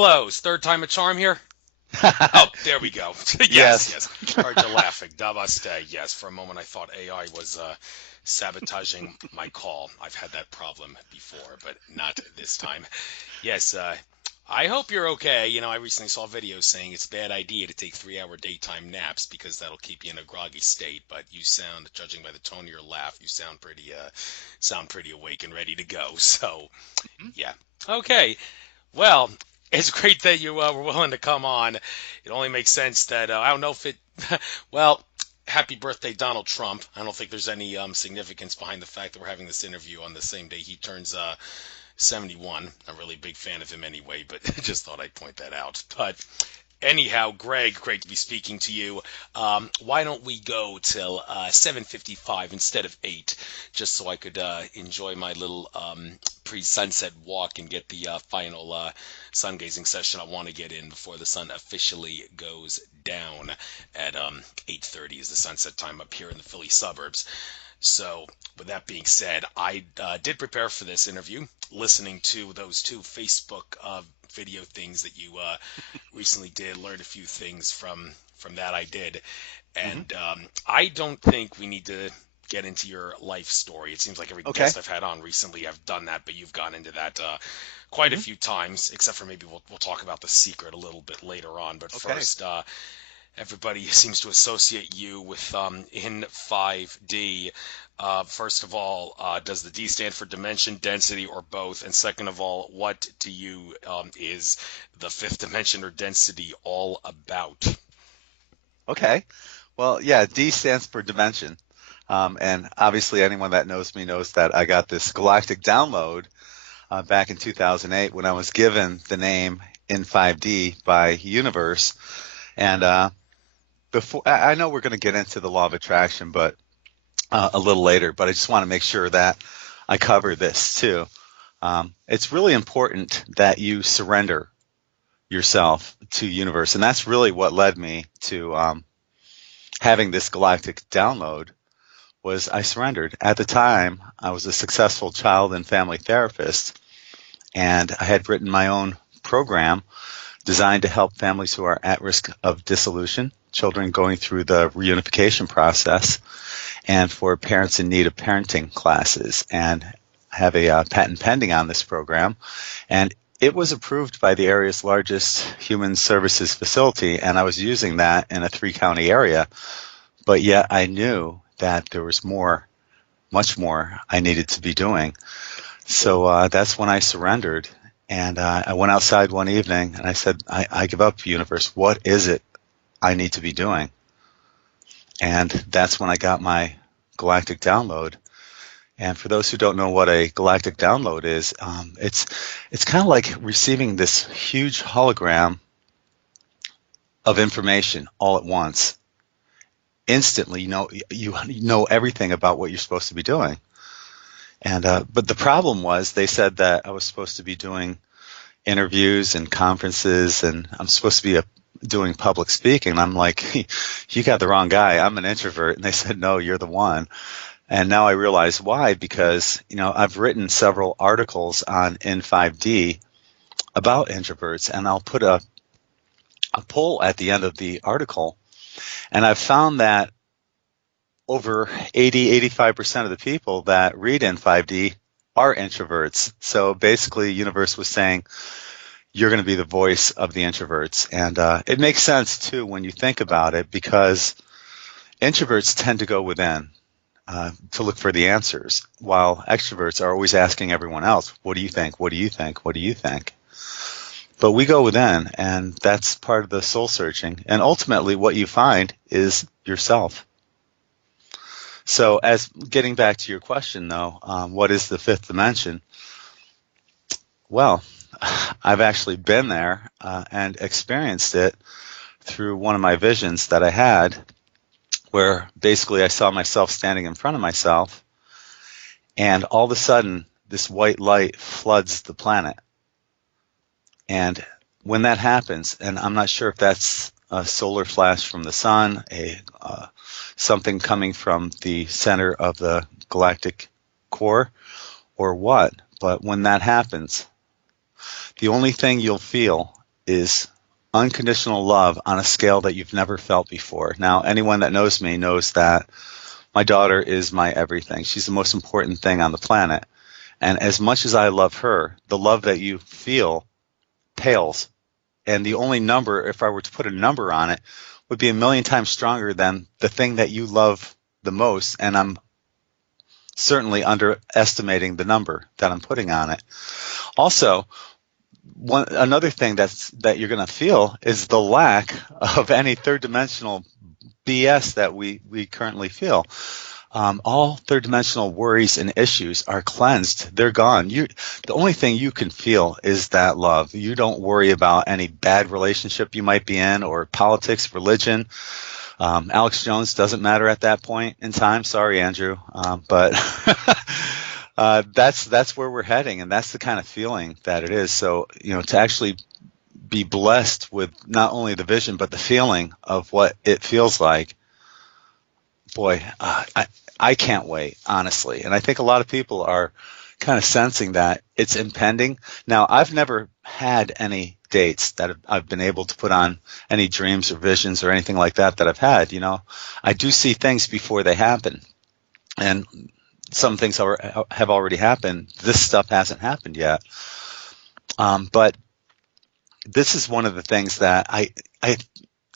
Hello, is third time a charm here? Oh, there we go. Yes, Yes. yes. Heard you laughing. Namaste. Yes, for a moment I thought AI was sabotaging my call. I've had that problem before, but not this time. Yes, I hope you're okay. I recently saw a video saying it's a bad idea to take 3-hour daytime naps because that'll keep you in a groggy state. But you sound, judging by the tone of your laugh, you sound pretty awake and ready to go. So, Mhm. yeah. Okay. Well, it's great that you were willing to come on. It only makes sense that I don't know if it. Well, happy birthday, Donald Trump. I don't think there's any significance behind the fact that we're having this interview on the same day he turns 71. I'm a really big fan of him anyway, but just thought I'd point that out. But anyhow, Greg, great to be speaking to you. Why don't we go till 7:55 instead of 8, just so I could enjoy my little pre-sunset walk and get the final sun gazing session I want to get in before the sun officially goes down at 8:30 is the sunset time up here in the Philly suburbs. So, with that being said, I did prepare for this interview, listening to those two Facebook video things that you recently did. Learned a few things from that I did, Hmm. and I don't think we need to get into your life story. It seems like every Okay. guest I've had on recently have done that, but you've gone into that quite a Hmm. few times. Except for maybe we'll talk about the secret a little bit later on. But Okay. first, everybody seems to associate you with in 5D. First of all, does the D stand for dimension, density, or both? And second of all, what to you is the fifth dimension or density all about? Okay. Well, yeah, D stands for dimension. And obviously, anyone that knows me knows that I got this galactic download back in 2008 when I was given the name in 5D by Universe. And before, I know we're going to get into the law of attraction, but a little later. But I just want to make sure that I cover this too. It's really important that you surrender yourself to Universe, and that's really what led me to having this galactic download. Was I surrendered. At the time, I was a successful child and family therapist, and I had written my own program designed to help families who are at risk of dissolution, children going through the reunification process, and for parents in need of parenting classes. And I have a patent pending on this program, and it was approved by the area's largest human services facility, and I was using that in a 3-county area. But yet I knew that there was more, much more I needed to be doing. So that's when I surrendered. And I went outside one evening and I said, I give up, universe. What is it I need to be doing? And that's when I got my galactic download. And for those who don't know what a galactic download is, it's kind of like receiving this huge hologram of information all at once. Instantly, you know everything about what you're supposed to be doing. And but the problem was they said that I was supposed to be doing interviews and conferences, and I'm supposed to be doing public speaking. And I'm like, you got the wrong guy. I'm an introvert. And they said, no, you're the one. And now I realize why, because I've written several articles on N5D about introverts, and I'll put a poll at the end of the article. And I've found that over 85% of the people that read N5D are introverts. So basically, Universe was saying, you're going to be the voice of the introverts. And it makes sense, too, when you think about it, because introverts tend to go within to look for the answers, while extroverts are always asking everyone else, what do you think? What do you think? What do you think? But we go within, and that's part of the soul searching. And ultimately, what you find is yourself. So as getting back to your question, though, what is the fifth dimension? Well, I've actually been there and experienced it through one of my visions that I had, where basically I saw myself standing in front of myself, and all of a sudden, this white light floods the planet. And when that happens, and I'm not sure if that's a solar flash from the sun, something coming from the center of the galactic core, or what, but when that happens, the only thing you'll feel is unconditional love on a scale that you've never felt before. Now, anyone that knows me knows that my daughter is my everything. She's the most important thing on the planet. And as much as I love her, the love that you feel pales. And the only number, if I were to put a number on it, would be a million times stronger than the thing that you love the most. And I'm certainly underestimating the number that I'm putting on it. Also, another thing that you're going to feel is the lack of any third dimensional BS that we currently feel. All third dimensional worries and issues are cleansed. They're gone. The only thing you can feel is that love. You don't worry about any bad relationship you might be in or politics, religion. Alex Jones doesn't matter at that point in time. Sorry, Andrew. But that's where we're heading, and that's the kind of feeling that it is. So, to actually be blessed with not only the vision but the feeling of what it feels like, boy, I can't wait, honestly. And I think a lot of people are kind of sensing that it's impending. Now, I've never had any dates that I've been able to put on any dreams or visions or anything like that I've had. I do see things before they happen, and some things have already happened. This stuff hasn't happened yet. But this is one of the things that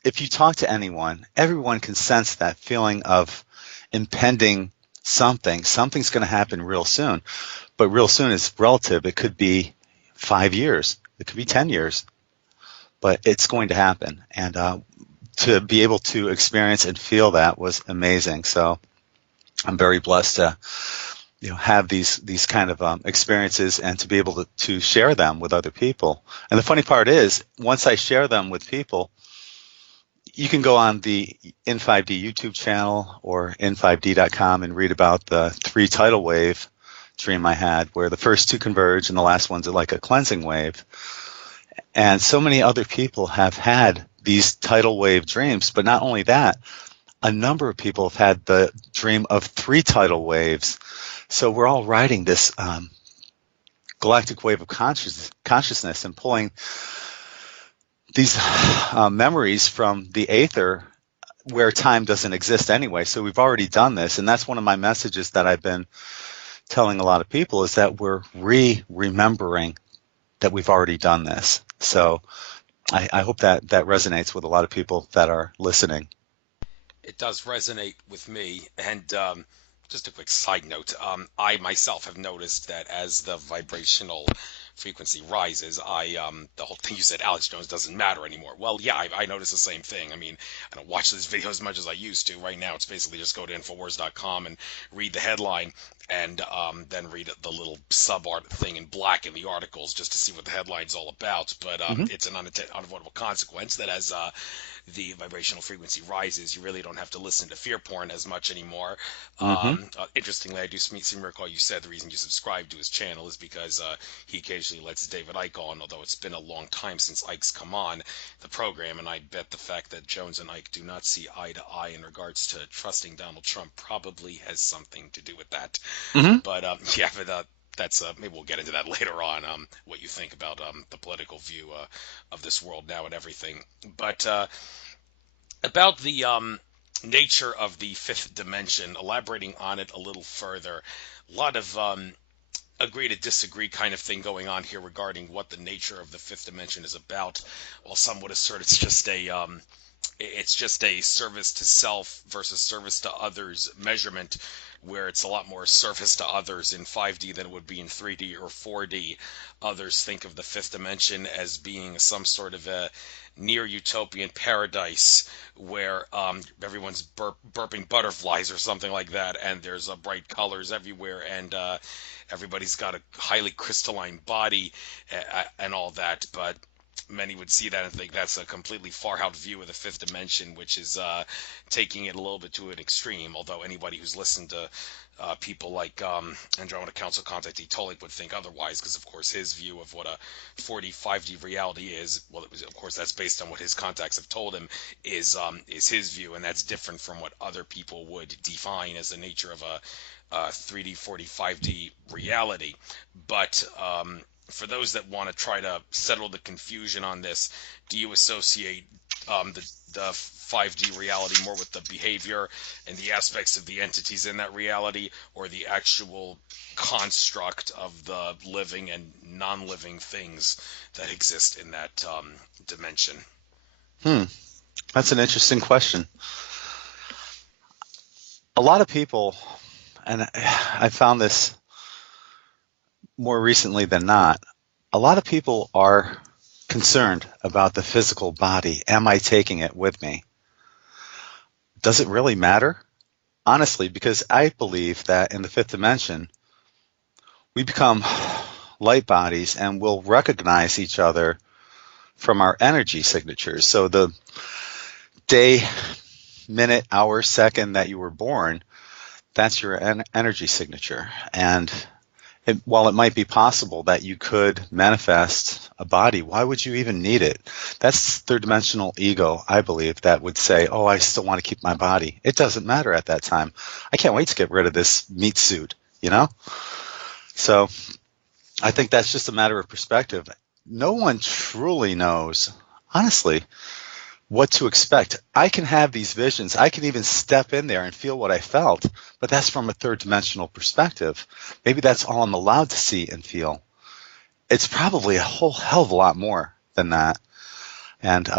if you talk to anyone, everyone can sense that feeling of impending something. Something's going to happen real soon, but real soon is relative. It could be 5 years. It could be 10 years, but it's going to happen. And to be able to experience and feel that was amazing. So I'm very blessed to have these kind of experiences and to be able to share them with other people. And the funny part is, once I share them with people, you can go on the In5D YouTube channel or in5d.com and read about the 3 tidal wave dream I had, where the first 2 converge and the last one's like a cleansing wave. And so many other people have had these tidal wave dreams, but not only that, a number of people have had the dream of 3 tidal waves. So we're all riding this galactic wave of consciousness and pulling these memories from the aether where time doesn't exist anyway. So we've already done this. And that's one of my messages that I've been telling a lot of people, is that we're remembering that we've already done this. So I hope that resonates with a lot of people that are listening. It does resonate with me. And just a quick side note, I myself have noticed that as the vibrational frequency rises, the whole thing you said, Alex Jones doesn't matter anymore. Well, yeah, I notice the same thing. I mean, I don't watch this video as much as I used to. Right now, it's basically just go to Infowars.com and read the headline, and then read the little sub art thing in black in the articles just to see what the headline's all about. But Mm-hmm. it's an unavoidable consequence that as the vibrational frequency rises, you really don't have to listen to fear porn as much anymore. Mm-hmm. Interestingly, I do seem to recall you said the reason you subscribe to his channel is because he occasionally lets David Icke on, although it's been a long time since Icke's come on the program, and I bet the fact that Jones and Icke do not see eye to eye in regards to trusting Donald Trump probably has something to do with that. Mm-hmm. But yeah, but that's maybe we'll get into that later on. What you think about the political view of this world now and everything. But about the nature of the fifth dimension, elaborating on it a little further, a lot of agree to disagree kind of thing going on here regarding what the nature of the fifth dimension is about. While some would assert it's just a service to self versus service to others measurement, where it's a lot more service to others in 5D than it would be in 3D or 4D. Others think of the fifth dimension as being some sort of a near utopian paradise where everyone's burping butterflies or something like that, and there's bright colors everywhere, and everybody's got a highly crystalline body and all that. But many would see that and think that's a completely far out view of the fifth dimension, which is taking it a little bit to an extreme. Although anybody who's listened to people like Andromeda Council Contact Tolik would think otherwise, because of course his view of what a 4D 5D reality is, well, of course that's based on what his contacts have told him is his view, and that's different from what other people would define as the nature of a 3D 4D 5D reality. But for those that want to try to settle the confusion on this, do you associate the 5D reality more with the behavior and the aspects of the entities in that reality, or the actual construct of the living and non-living things that exist in that dimension? Hmm, that's an interesting question. A lot of people, and I found this more recently than not, a lot of people are concerned about the physical body. Am I taking it with me? Does it really matter? Honestly, because I believe that in the fifth dimension, we become light bodies and we'll recognize each other from our energy signatures. So the day, minute, hour, second that you were born, that's your energy signature. And while it might be possible that you could manifest a body, why would you even need it? That's third dimensional ego, I believe, that would say, oh, I still want to keep my body. It doesn't matter at that time. I can't wait to get rid of this meat suit, you know? So I think that's just a matter of perspective. No one truly knows, honestly, what to expect. I can have these visions. I can even step in there and feel what I felt, but that's from a third dimensional perspective. Maybe that's all I'm allowed to see and feel. It's probably a whole hell of a lot more than that. And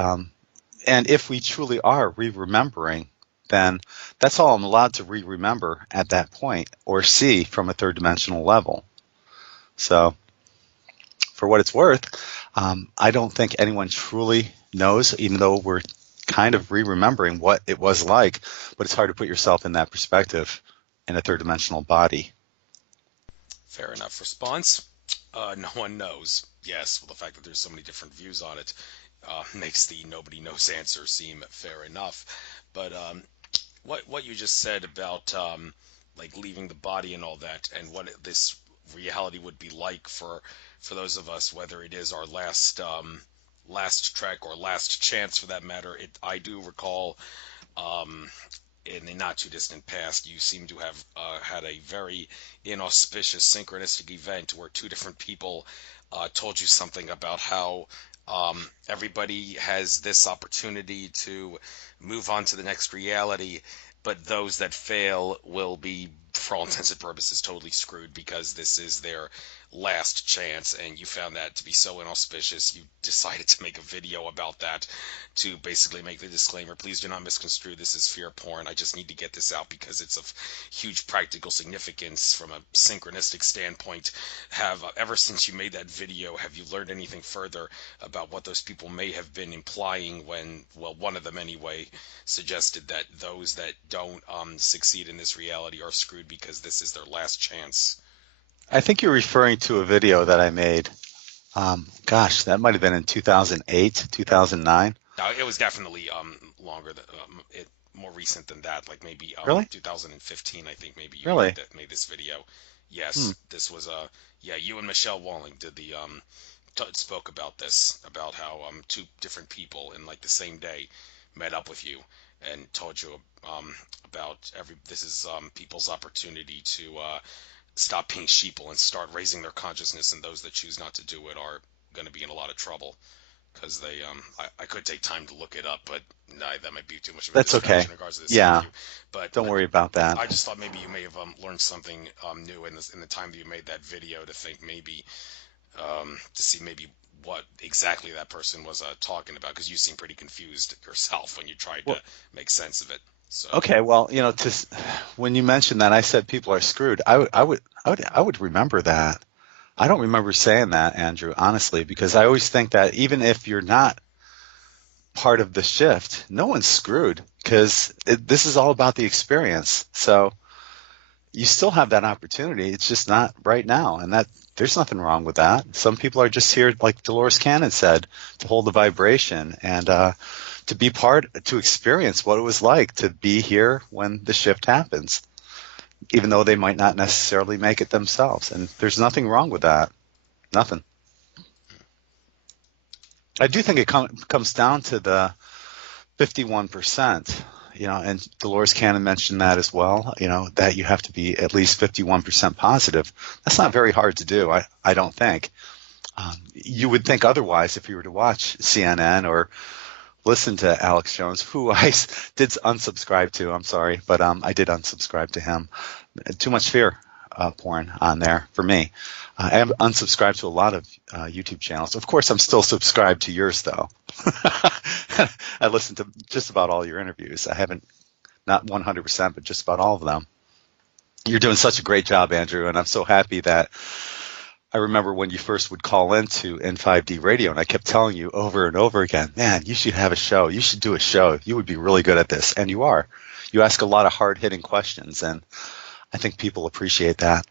if we truly are re-remembering, then that's all I'm allowed to re-remember at that point or see from a third dimensional level. So for what it's worth, I don't think anyone truly knows, even though we're kind of re-remembering what it was like, but it's hard to put yourself in that perspective in a third dimensional body. Fair enough response. No one knows. Yes, well, the fact that there's so many different views on it makes the nobody knows answer seem fair enough. But what you just said about like leaving the body and all that, and what this reality would be like for those of us, whether it is our last trek or last chance for that matter. I do recall um, in the not too distant past, you seem to have had a very inauspicious synchronistic event where two different people told you something about how everybody has this opportunity to move on to the next reality, but those that fail will be, for all intents and purposes, totally screwed because this is their last chance. And you found that to be so inauspicious, you decided to make a video about that to basically make the disclaimer: please do not misconstrue this as fear porn. I just need to get this out because it's of huge practical significance from a synchronistic standpoint. Have ever since you made that video, have you learned anything further about what those people may have been implying when, well, one of them anyway, suggested that those that don't succeed in this reality are screwed because this is their last chance? I think you're referring to a video that I made. Gosh, that might have been in 2008, 2009. Now, it was definitely longer than more recent than that, like maybe Really? 2015. I think maybe you Really? made this video. Hmm. Yes, this was yeah, you and Michelle Walling did the spoke about this, about how two different people in like the same day met up with you and told you about this is people's opportunity to stop being sheeple and start raising their consciousness, and those that choose not to do it are going to be in a lot of trouble because they I could take time to look it up, but no, that might be too much of a That's okay. distraction in regards to this Yeah, interview. But don't worry about that. I just thought maybe you may have learned something new in the time that you made that video, to think maybe to see maybe what exactly that person was talking about, because you seem pretty confused yourself when you tried to Well, make sense of it. So okay, well, when you mentioned that, I said people are screwed. I would remember that. I don't remember saying that, Andrew, honestly, because I always think that even if you're not part of the shift, no one's screwed because this is all about the experience. So you still have that opportunity. It's just not right now, and that there's nothing wrong with that. Some people are just here, like Dolores Cannon said, to hold the vibration and to be to experience what it was like to be here when the shift happens, even though they might not necessarily make it themselves. And there's nothing wrong with that. Nothing. I do think it comes down to the 51%, and Dolores Cannon mentioned that as well, that you have to be at least 51% positive. That's not very hard to do, I don't think. You would think otherwise if you were to watch CNN or listen to Alex Jones, who did unsubscribe to. I'm sorry, but I did unsubscribe to him. Too much fear porn on there for me. I am unsubscribed to a lot of YouTube channels. Of course, I'm still subscribed to yours, though. I listen to just about all your interviews. I haven't, not 100%, but just about all of them. You're doing such a great job, Andrew, and I'm so happy that I remember when you first would call into N5D Radio, and I kept telling you over and over again, man, you should have a show. You should do a show. You would be really good at this. And you are. You ask a lot of hard-hitting questions, and I think people appreciate that.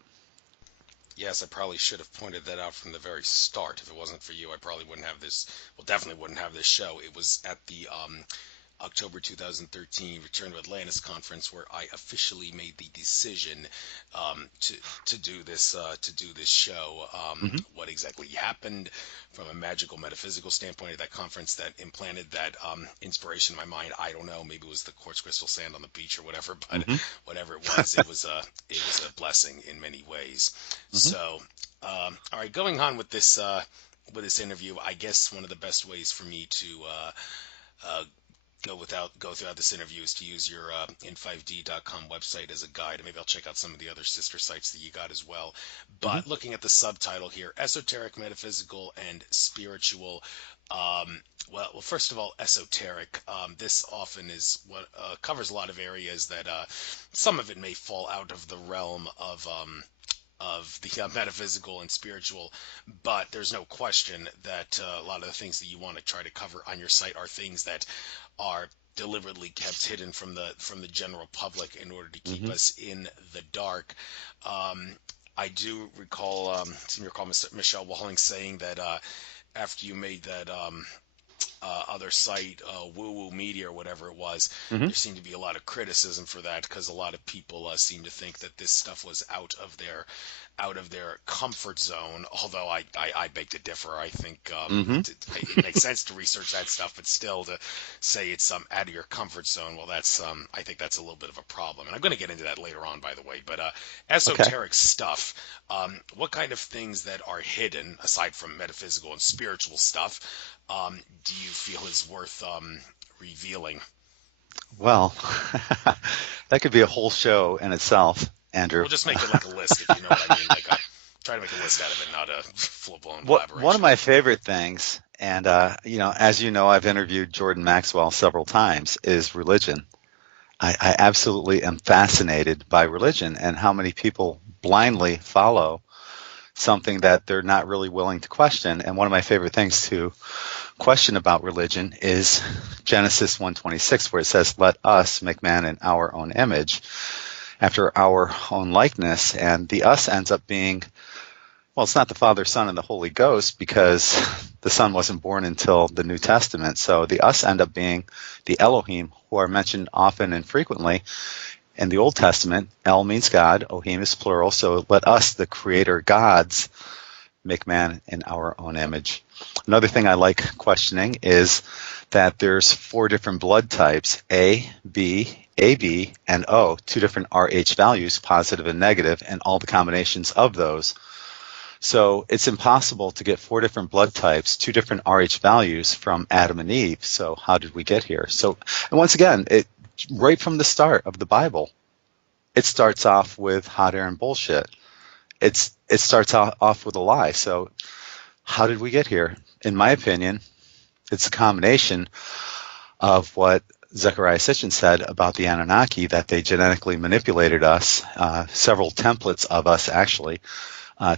Yes, I probably should have pointed that out from the very start. If it wasn't for you, I probably wouldn't have this. Well, definitely wouldn't have this show. It was at the October 2013 Return to Atlantis conference where I officially made the decision to do this show. Mm-hmm. What exactly happened from a magical metaphysical standpoint at that conference that implanted that inspiration in my mind, I don't know. Maybe it was the quartz crystal sand on the beach or whatever, but Mm-hmm. whatever it was a blessing in many ways. Mm-hmm. So, all right, going on with this interview, I guess one of the best ways for me to uh, go throughout this interview is to use your in5d.com website as a guide. Maybe I'll check out some of the other sister sites that you got as well. Mm-hmm. But looking at the subtitle here, esoteric, metaphysical, and spiritual. Well, first of all, esoteric. This often is what covers a lot of areas that some of it may fall out of the realm of the metaphysical and spiritual, but there's no question that a lot of the things that you want to try to cover on your site are things that are deliberately kept hidden from the general public in order to keep Mm-hmm. us in the dark. I do recall, Senior Call Michelle Walling saying that after you made that other site, Woo Woo Media or whatever it was, Mm-hmm. there seemed to be a lot of criticism for that because a lot of people seem to think that this stuff was out of their comfort zone. Although I beg to differ. I think Mm-hmm. it makes sense to research that stuff, but still to say it's out of your comfort zone, well, that's I think that's a little bit of a problem. And I'm going to get into that later on, by the way. But Okay. esoteric stuff. What kind of things that are hidden aside from metaphysical and spiritual stuff? Do you feel is worth revealing? Well, that could be a whole show in itself, Andrew. We'll just make it like a list, if you know what I mean. Like try to make a list out of it, not a full-blown One of elaboration. my favorite things, and as you know, I've interviewed Jordan Maxwell several times, is religion. I absolutely am fascinated by religion and how many people blindly follow something that they're not really willing to question. And one of my favorite things to question about religion is Genesis 1:26, where it says, "Let us make man in our own image, after our own likeness." And the us ends up being, well, it's not the Father, Son, and the Holy Ghost because the Son wasn't born until the New Testament. So the us end up being the Elohim, who are mentioned often and frequently in the Old Testament. El means God, Ohim is plural. So let us, the creator gods, make man in our own image. Another thing I like questioning is that there's 4 different blood types, A, B, AB, and O, 2 different RH values, positive and negative, and all the combinations of those. So it's impossible to get 4 different blood types, 2 different RH values from Adam and Eve. So how did we get here? So, and once again, right from the start of the Bible, it starts off with hot air and bullshit. It starts off with a lie. So how did we get here? In my opinion, it's a combination of what Zecharia Sitchin said about the Anunnaki, that they genetically manipulated us, several templates of us actually,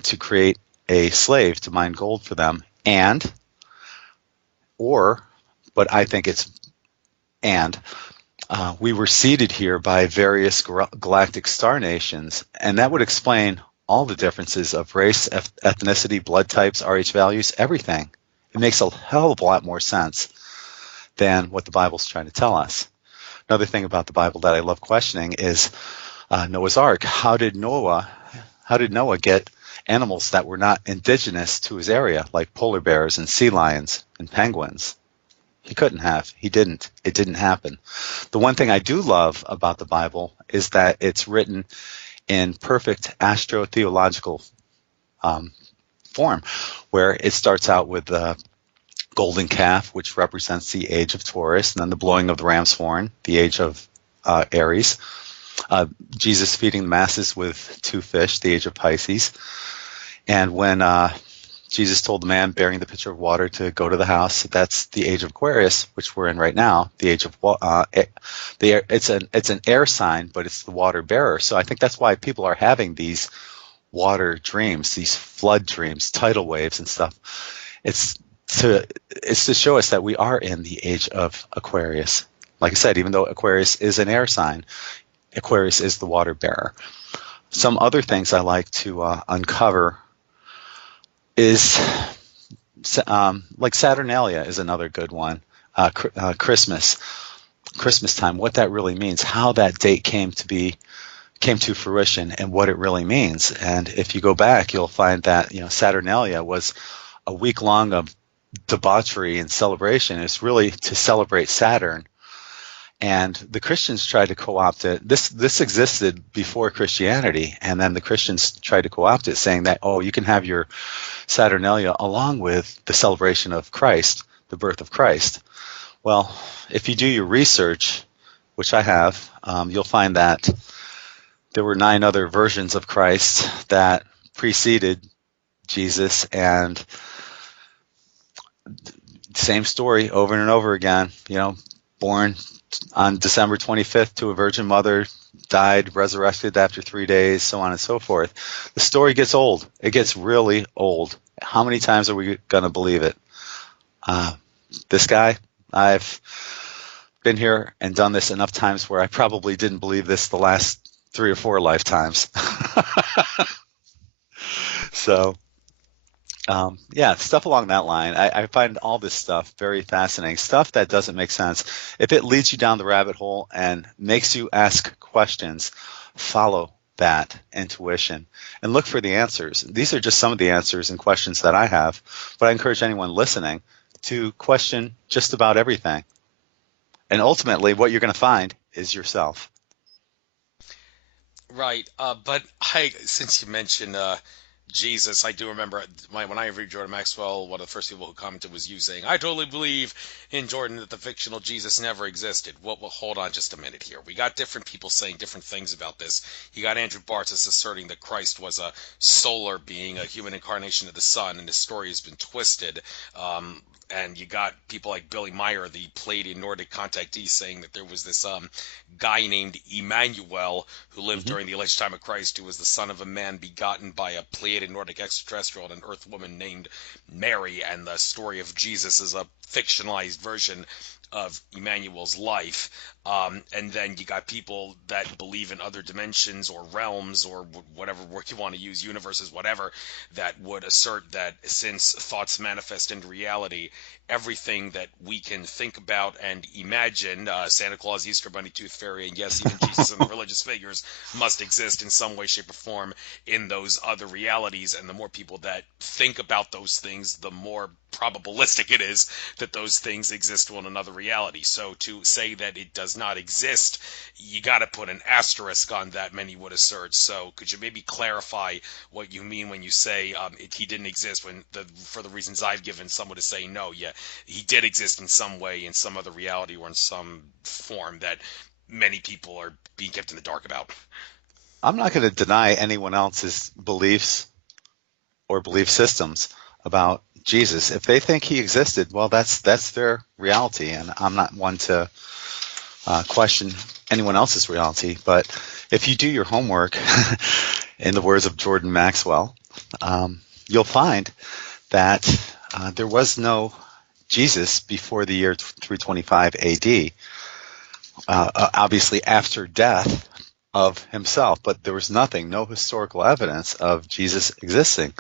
to create a slave to mine gold for them, but I think it's we were seeded here by various galactic star nations, and that would explain all the differences of race, ethnicity, blood types, RH values, everything. It makes a hell of a lot more sense than what the Bible's trying to tell us. Another thing about the Bible that I love questioning is Noah's Ark. How did Noah get animals that were not indigenous to his area, like polar bears and sea lions and penguins? He couldn't have. He didn't. It didn't happen. The one thing I do love about the Bible is that it's written in perfect astrotheological form, where it starts out with the golden calf, which represents the age of Taurus, and then the blowing of the ram's horn, the age of Aries. Jesus feeding the masses with 2 fish, the age of Pisces. And when Jesus told the man bearing the pitcher of water to go to the house, that's the age of Aquarius, which we're in right now. The age of it's an air sign, but it's the water bearer. So I think that's why people are having these water dreams, these flood dreams, tidal waves and stuff. It's to show us that we are in the age of Aquarius. Like I said, even though Aquarius is an air sign, Aquarius is the water bearer. Some other things I like to uncover is like Saturnalia is another good one. Christmas time, what that really means, how that date came to fruition, and what it really means. And if you go back, you'll find that Saturnalia was a week long of debauchery and celebration. It's really to celebrate Saturn. And the Christians tried to co-opt it. This existed before Christianity, and then the Christians tried to co-opt it, saying that, you can have your Saturnalia along with the celebration of Christ, the birth of Christ. Well, if you do your research, which I have, you'll find that there were 9 other versions of Christ that preceded Jesus, and same story over and over again. Born on December 25th to a virgin mother, died, resurrected after 3 days, so on and so forth. The story gets old. It gets really old. How many times are we going to believe it? This guy, I've been here and done this enough times where I probably didn't believe this the last 3 or 4 lifetimes. So, stuff along that line. I find all this stuff very fascinating. Stuff that doesn't make sense. If it leads you down the rabbit hole and makes you ask questions, follow that intuition and look for the answers. These are just some of the answers and questions that I have, but I encourage anyone listening to question just about everything. And ultimately, what you're going to find is yourself. Right. But since you mentioned Jesus, I do remember when I read Jordan Maxwell, one of the first people who commented was you saying, I totally believe in Jordan that the fictional Jesus never existed. Well, hold on just a minute here. We got different people saying different things about this. You got Andrew Bartus asserting that Christ was a solar being, a human incarnation of the sun, and his story has been twisted. And you got people like Billy Meyer, the Pleiadian Nordic contactee, saying that there was this guy named Emmanuel who lived during the alleged time of Christ, who was the son of a man begotten by a Pleiadian Nordic extraterrestrial and an earth woman named Mary, and the story of Jesus is a fictionalized version of Emmanuel's life. And then you got people that believe in other dimensions or realms or whatever word you want to use, universes, whatever, that would assert that since thoughts manifest into reality, everything that we can think about and imagine, Santa Claus, Easter Bunny, Tooth Fairy, and yes, even Jesus and the religious figures must exist in some way, shape, or form in those other realities. And the more people that think about those things, the more probabilistic it is that those things exist in another reality. So to say that it does not exist, you got to put an asterisk on that, many would assert. So could you maybe clarify what you mean when you say he didn't exist, for the reasons I've given, some would say no, yeah, he did exist in some way, in some other reality, or in some form that many people are being kept in the dark about? I'm not going to deny anyone else's beliefs or belief systems about Jesus. If they think he existed, well, that's their reality, and I'm not one to question anyone else's reality. But if you do your homework, in the words of Jordan Maxwell, you'll find that there was no Jesus before the year 325 AD, obviously after death of himself, but there was no historical evidence of Jesus existing.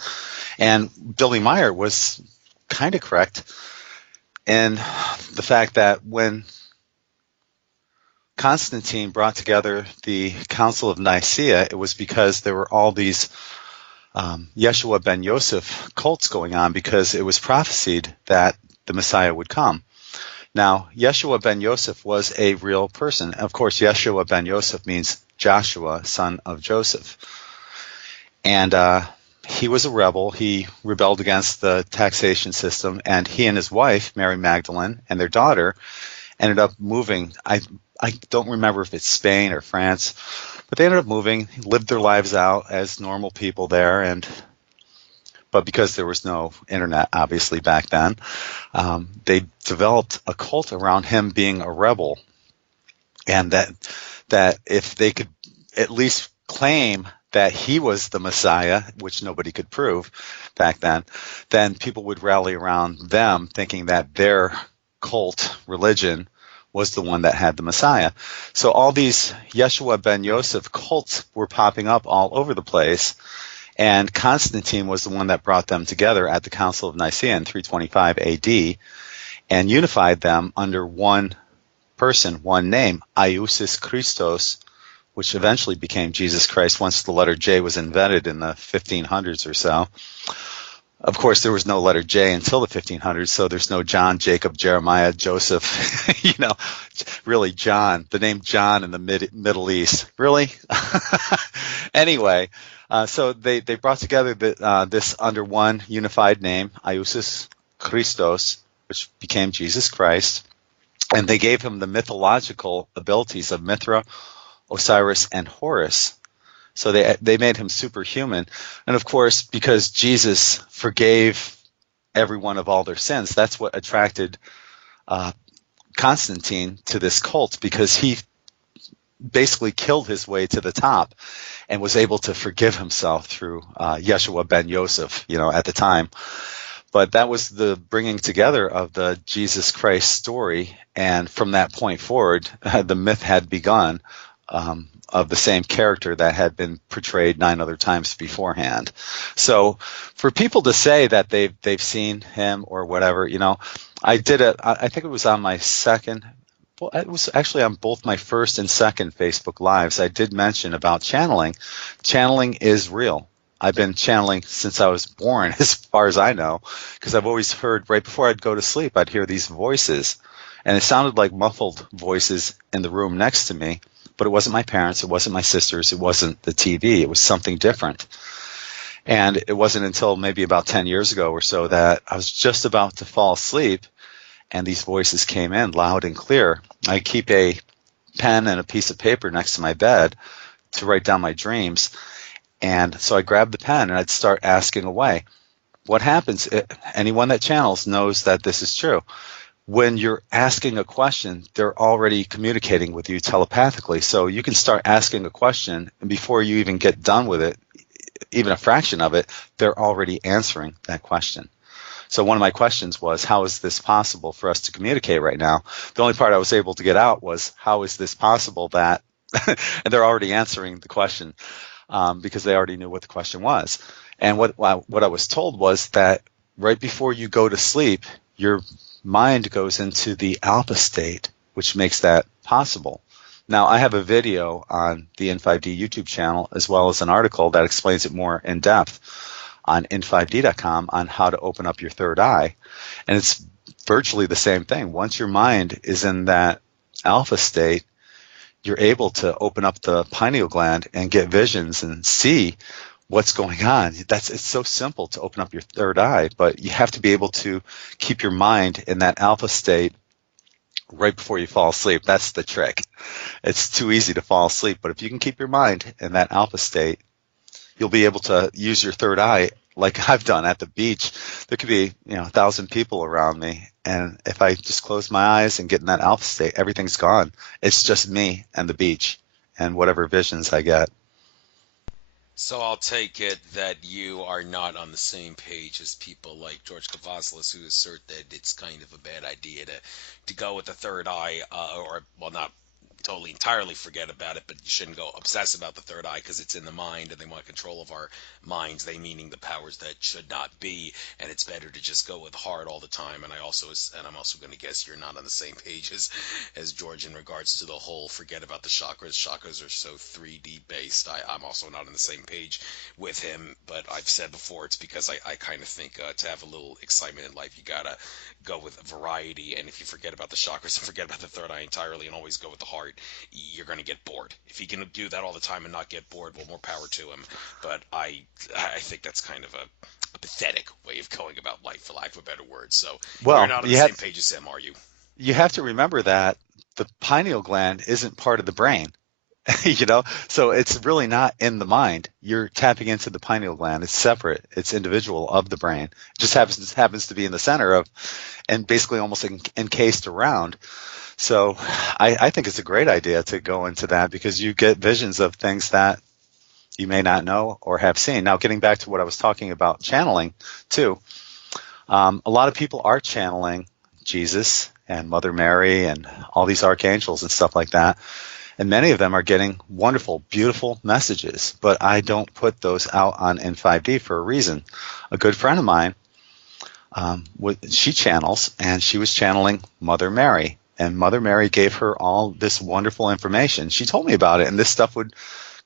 And Billy Meyer was kind of correct in the fact that when Constantine brought together the Council of Nicaea, it was because there were all these Yeshua ben Yosef cults going on, because it was prophesied that the Messiah would come. Now, Yeshua ben Yosef was a real person. Of course, Yeshua ben Yosef means Joshua, son of Joseph. And he was a rebel. He rebelled against the taxation system, and he and his wife, Mary Magdalene, and their daughter ended up moving. I don't remember if it's Spain or France, but they ended up moving, lived their lives out as normal people there, and but because there was no internet, obviously back then, they developed a cult around him being a rebel, and that if they could at least claim that he was the Messiah, which nobody could prove back then people would rally around them, thinking that their cult religion was the one that had the Messiah. So all these Yeshua ben Yosef cults were popping up all over the place, and Constantine was the one that brought them together at the Council of Nicaea in 325 AD and unified them under one person, one name, Iusis Christos, which eventually became Jesus Christ once the letter J was invented in the 1500s or so. Of course, there was no letter J until the 1500s, so there's no John, Jacob, Jeremiah, Joseph, really John, the name John in the Middle East. Really? Anyway, so they brought together this under one unified name, Iusis Christos, which became Jesus Christ, and they gave him the mythological abilities of Mithra, Osiris, and Horus. So they made him superhuman. And of course, because Jesus forgave everyone of all their sins, that's what attracted Constantine to this cult, because he basically killed his way to the top and was able to forgive himself through Yeshua ben Yosef, at the time. But that was the bringing together of the Jesus Christ story. And from that point forward, the myth had begun, of the same character that had been portrayed 9 other times beforehand. So for people to say that they've seen him or whatever, I did it. I think it was on my second. Well, it was actually on both my first and second Facebook Lives. I did mention about channeling. Channeling is real. I've been channeling since I was born, as far as I know, because I've always heard, right before I'd go to sleep, I'd hear these voices. And it sounded like muffled voices in the room next to me. But it wasn't my parents, it wasn't my sisters, it wasn't the TV, it was something different. And it wasn't until maybe about 10 years ago or so that I was just about to fall asleep and these voices came in loud and clear. I keep a pen and a piece of paper next to my bed to write down my dreams. And so I grabbed the pen and I'd start asking away. What happens, anyone that channels knows that this is true. When you're asking a question, they're already communicating with you telepathically. So you can start asking a question, and before you even get done with it, even a fraction of it, they're already answering that question. So one of my questions was, how is this possible for us to communicate right now? The only part I was able to get out was, how is this possible that, and they're already answering the question, because they already knew what the question was. And what I was told was that right before you go to sleep, your mind goes into the alpha state, which makes that possible. Now, I have a video on the N5D YouTube channel, as well as an article that explains it more in depth on n5d.com on how to open up your third eye. And it's virtually the same thing. Once your mind is in that alpha state, you're able to open up the pineal gland and get visions and see what's going on. It's so simple to open up your third eye, but you have to be able to keep your mind in that alpha state right before you fall asleep. That's the trick. It's too easy to fall asleep, but if you can keep your mind in that alpha state, you'll be able to use your third eye like I've done at the beach. There could be 1,000 people around me, and if I just close my eyes and get in that alpha state, everything's gone. It's just me and the beach and whatever visions I get. So I'll take it that you are not on the same page as people like George Kavassilis, who assert that it's kind of a bad idea to go with the third eye, or well, not totally entirely forget about it, but you shouldn't go obsess about the third eye because it's in the mind and they want control of our minds, they meaning the powers that should not be, and it's better to just go with heart all the time. And I'm also going to guess you're not on the same page as George in regards to the whole forget about the chakras. Chakras are so 3D based. I'm also not on the same page with him, but I've said before, it's because I kind of think to have a little excitement in life, you gotta go with variety. And if you forget about the chakras and forget about the third eye entirely and always go with the heart, you're going to get bored. If he can do that all the time and not get bored, well, more power to him. But I think that's kind of a pathetic way of going about life, for lack of a better word. So you're Well, not on the same page as him, are you? you have to remember that the pineal gland isn't part of the brain. You know, so it's really not in the mind. You're tapping into the pineal gland. It's separate. It's individual of the brain. It just happens to be in the center of, and basically almost encased around. So I think it's a great idea to go into that because you get visions of things that you may not know or have seen. Now, getting back to what I was talking about channeling too, a lot of people are channeling Jesus and Mother Mary and all these archangels and stuff like that. And many of them are getting wonderful, beautiful messages, but I don't put those out on N5D for a reason. A good friend of mine, she channels, and she was channeling Mother Mary, and Mother Mary gave her all this wonderful information. She told me about it, and this stuff would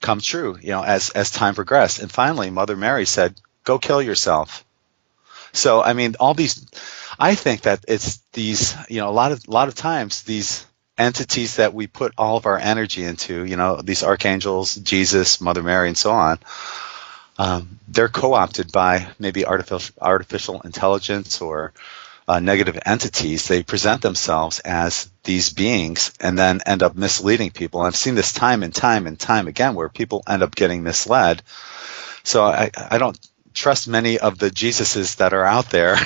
come true, you know, as time progressed. And finally, Mother Mary said, "Go kill yourself." So, I mean, all these, I think that it's these, you know, a lot of times these entities that we put all of our energy into, you know, these archangels, Jesus, Mother Mary, and so on, they're co-opted by maybe artificial intelligence or negative entities. They present themselves as these beings and then end up misleading people. And I've seen this time and time and time again where people end up getting misled. So I don't trust many of the Jesuses that are out there.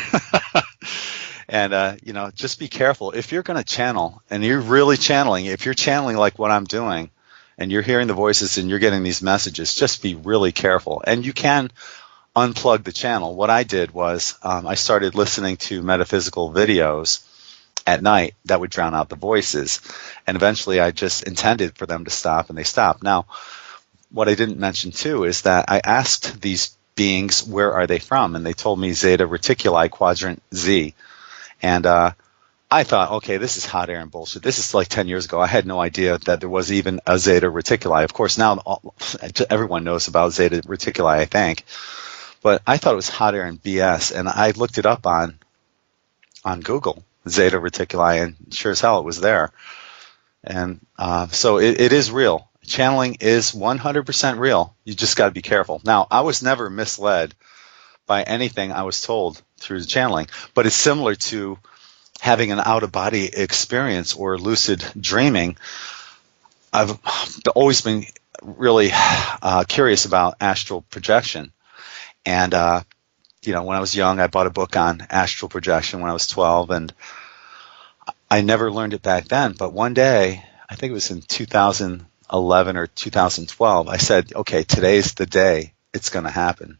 And, you know, just be careful. If you're going to channel and you're really channeling, if you're channeling like what I'm doing and you're hearing the voices and you're getting these messages, just be really careful. And you can unplug the channel. What I did was I started listening to metaphysical videos at night that would drown out the voices. And eventually I just intended for them to stop, and they stopped. Now, what I didn't mention too is that I asked these beings, where are they from? And they told me Zeta Reticuli Quadrant Z. And I thought, okay, this is hot air and bullshit. This is like 10 years ago. I had no idea that there was even a Zeta Reticuli. Of course, now everyone knows about Zeta Reticuli, I think. But I thought it was hot air and BS. And I looked it up on Google, Zeta Reticuli, and sure as hell it was there. And so it is real. Channeling is 100% real. You just got to be careful. Now, I was never misled by anything I was told through the channeling, but it's similar to having an out-of-body experience or lucid dreaming. I've always been really curious about astral projection. And, you know, when I was young, I bought a book on astral projection when I was 12, and I never learned it back then. But one day, I think it was in 2011 or 2012, I said, okay, today's the day it's going to happen.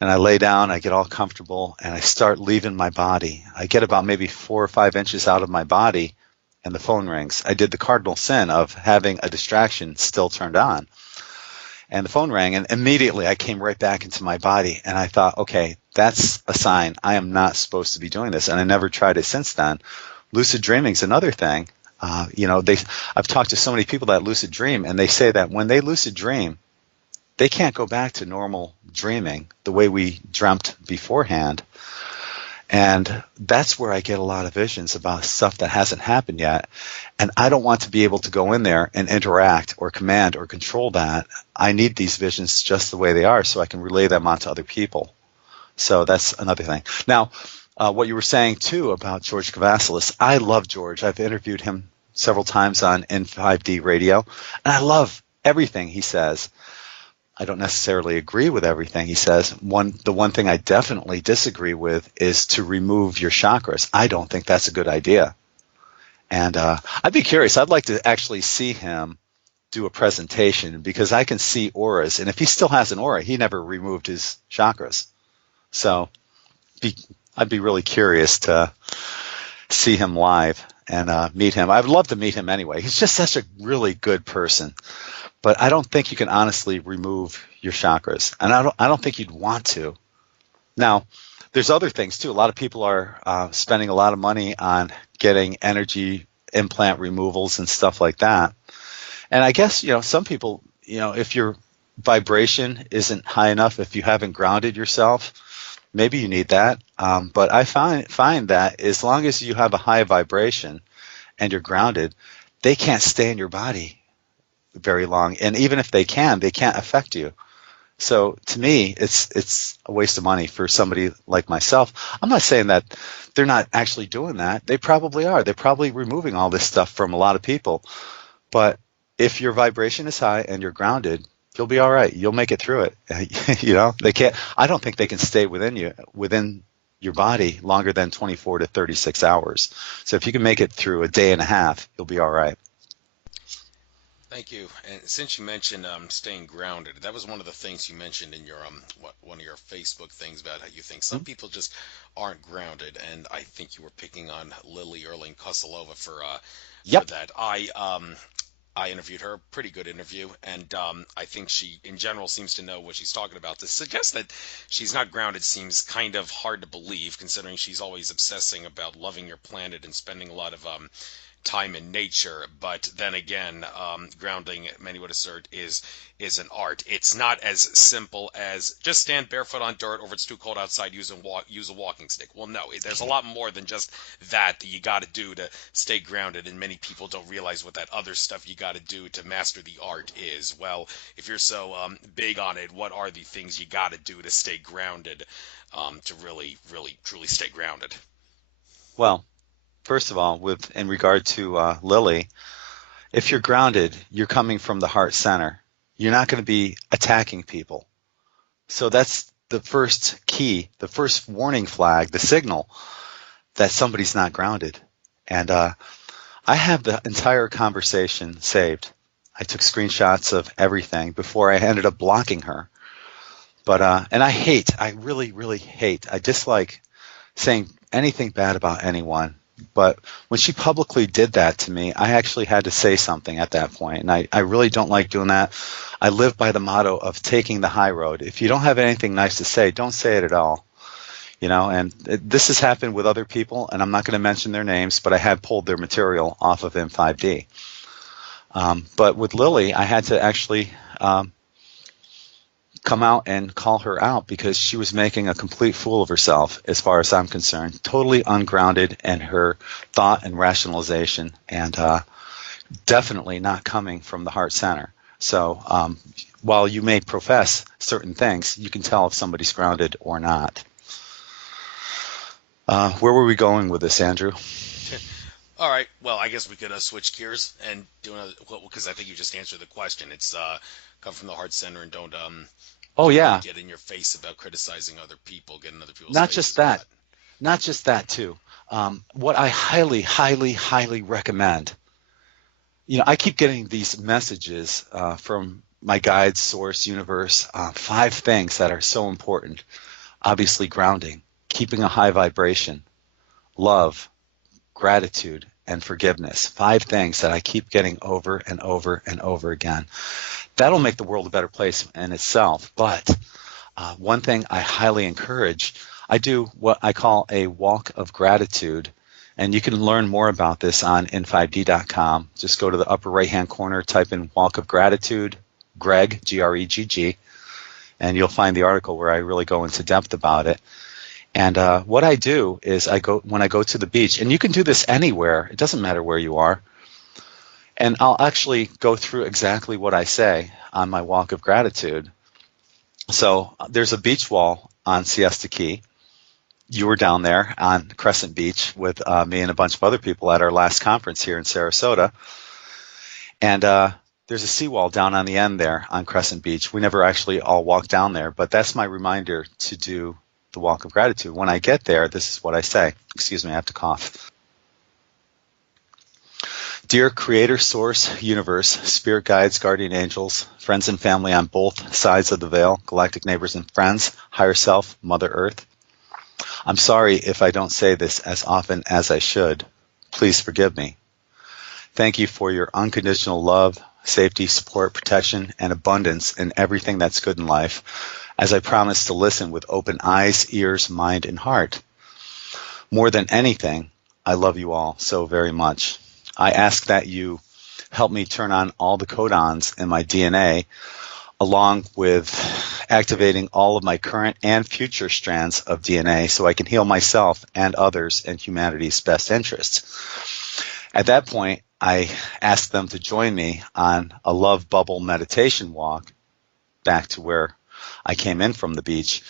And I lay down, I get all comfortable, and I start leaving my body. I get about maybe 4 or 5 inches out of my body, and the phone rings. I did the cardinal sin of having a distraction still turned on. And the phone rang, and immediately I came right back into my body. And I thought, okay, that's a sign. I am not supposed to be doing this. And I never tried it since then. Lucid dreaming is another thing. You know, I've talked to so many people that lucid dream, and they say that when they lucid dream, they can't go back to normal dreaming the way we dreamt beforehand. And that's where I get a lot of visions about stuff that hasn't happened yet. And I don't want to be able to go in there and interact or command or control that. I need these visions just the way they are so I can relay them onto other people. So that's another thing. Now, what you were saying, too, about George Kavasilis, I love George. I've interviewed him several times on N5D radio, and I love everything he says. I don't necessarily agree with everything he says. The one thing I definitely disagree with is to remove your chakras. I don't think that's a good idea. And I'd be curious. I'd like to actually see him do a presentation because I can see auras. And if he still has an aura, he never removed his chakras. So I'd be really curious to see him live and meet him. I'd love to meet him anyway. He's just such a really good person. But I don't think you can honestly remove your chakras, and I don't think you'd want to. Now, there's other things too. A lot of people are spending a lot of money on getting energy implant removals and stuff like that. And I guess, you know, some people, you know, if your vibration isn't high enough, if you haven't grounded yourself, maybe you need that. But I find that as long as you have a high vibration and you're grounded, they can't stay in your body very long. And even if they can, they can't affect you. So to me, it's a waste of money for somebody like myself. I'm not saying that they're not actually doing that. They probably are. They're probably removing all this stuff from a lot of people. But if your vibration is high and you're grounded, you'll be all right. You'll make it through it. They can't. I don't think they can stay within your body longer than 24 to 36 hours. So if you can make it through a day and a half, you'll be all right. Thank you. And since you mentioned staying grounded, that was one of the things you mentioned in your one of your Facebook things about how you think some people just aren't grounded, and I think you were picking on Lily Erling Kosalova for Yep. that. I interviewed her, pretty good interview, and I think she, in general, seems to know what she's talking about. To suggest that she's not grounded seems kind of hard to believe, considering she's always obsessing about loving your planet and spending a lot of time in nature. But then again, grounding, many would assert, is an art. It's not as simple as just stand barefoot on dirt, or if it's too cold outside, use a walking stick. Well, no, there's a lot more than just that you got to do to stay grounded, and many people don't realize what that other stuff you got to do to master the art is. Well, if you're so big on it, what are the things you got to do to stay grounded, to really, really, truly stay grounded? Well, first of all, with in regard to Lily, if you're grounded, you're coming from the heart center. You're not going to be attacking people. So that's the first key, the first warning flag, the signal that somebody's not grounded. And I have the entire conversation saved. I took screenshots of everything before I ended up blocking her. But and I really, really hate, I dislike saying anything bad about anyone. But when she publicly did that to me, I actually had to say something at that point. And I really don't like doing that. I live by the motto of taking the high road. If you don't have anything nice to say, don't say it at all. And this has happened with other people, and I'm not going to mention their names, but I had pulled their material off of M5D. But with Lily, I had to actually come out and call her out because she was making a complete fool of herself, as far as I'm concerned, totally ungrounded in her thought and rationalization, and definitely not coming from the heart center. So while you may profess certain things, you can tell if somebody's grounded or not. Where were we going with this, Andrew? All right. Well, I guess we could switch gears and do another. Well, because I think you just answered the question. It's come from the heart center and Oh, don't yeah. get in your face about criticizing other people, get in other people's Not just faces about that. it. Not just that, too. What I highly, highly, highly recommend, I keep getting these messages from my guide, source, universe, 5 things that are so important. Obviously, grounding, keeping a high vibration, love, gratitude, and forgiveness. 5 things that I keep getting over and over and over again. That'll make the world a better place in itself. But one thing I highly encourage, I do what I call a walk of gratitude. And you can learn more about this on n5d.com. Just go to the upper right-hand corner, type in walk of gratitude, Gregg, Gregg, and you'll find the article where I really go into depth about it. And what I do is when I go to the beach, and you can do this anywhere, it doesn't matter where you are, and I'll actually go through exactly what I say on my walk of gratitude. So there's a beach wall on Siesta Key. You were down there on Crescent Beach with me and a bunch of other people at our last conference here in Sarasota. And there's a seawall down on the end there on Crescent Beach. We never actually all walked down there, but that's my reminder to do the walk of gratitude. When I get there, this is what I say. Excuse me, I have to cough. Dear Creator, Source, Universe, Spirit Guides, Guardian Angels, friends and family on both sides of the veil, galactic neighbors and friends, Higher Self, Mother Earth. I'm sorry if I don't say this as often as I should. Please forgive me. Thank you for your unconditional love, safety, support, protection, and abundance in everything that's good in life, as I promise to listen with open eyes, ears, mind, and heart. More than anything, I love you all so very much. I ask that you help me turn on all the codons in my DNA, along with activating all of my current and future strands of DNA so I can heal myself and others in humanity's best interests. At that point, I ask them to join me on a love bubble meditation walk back to where I came in from the beach.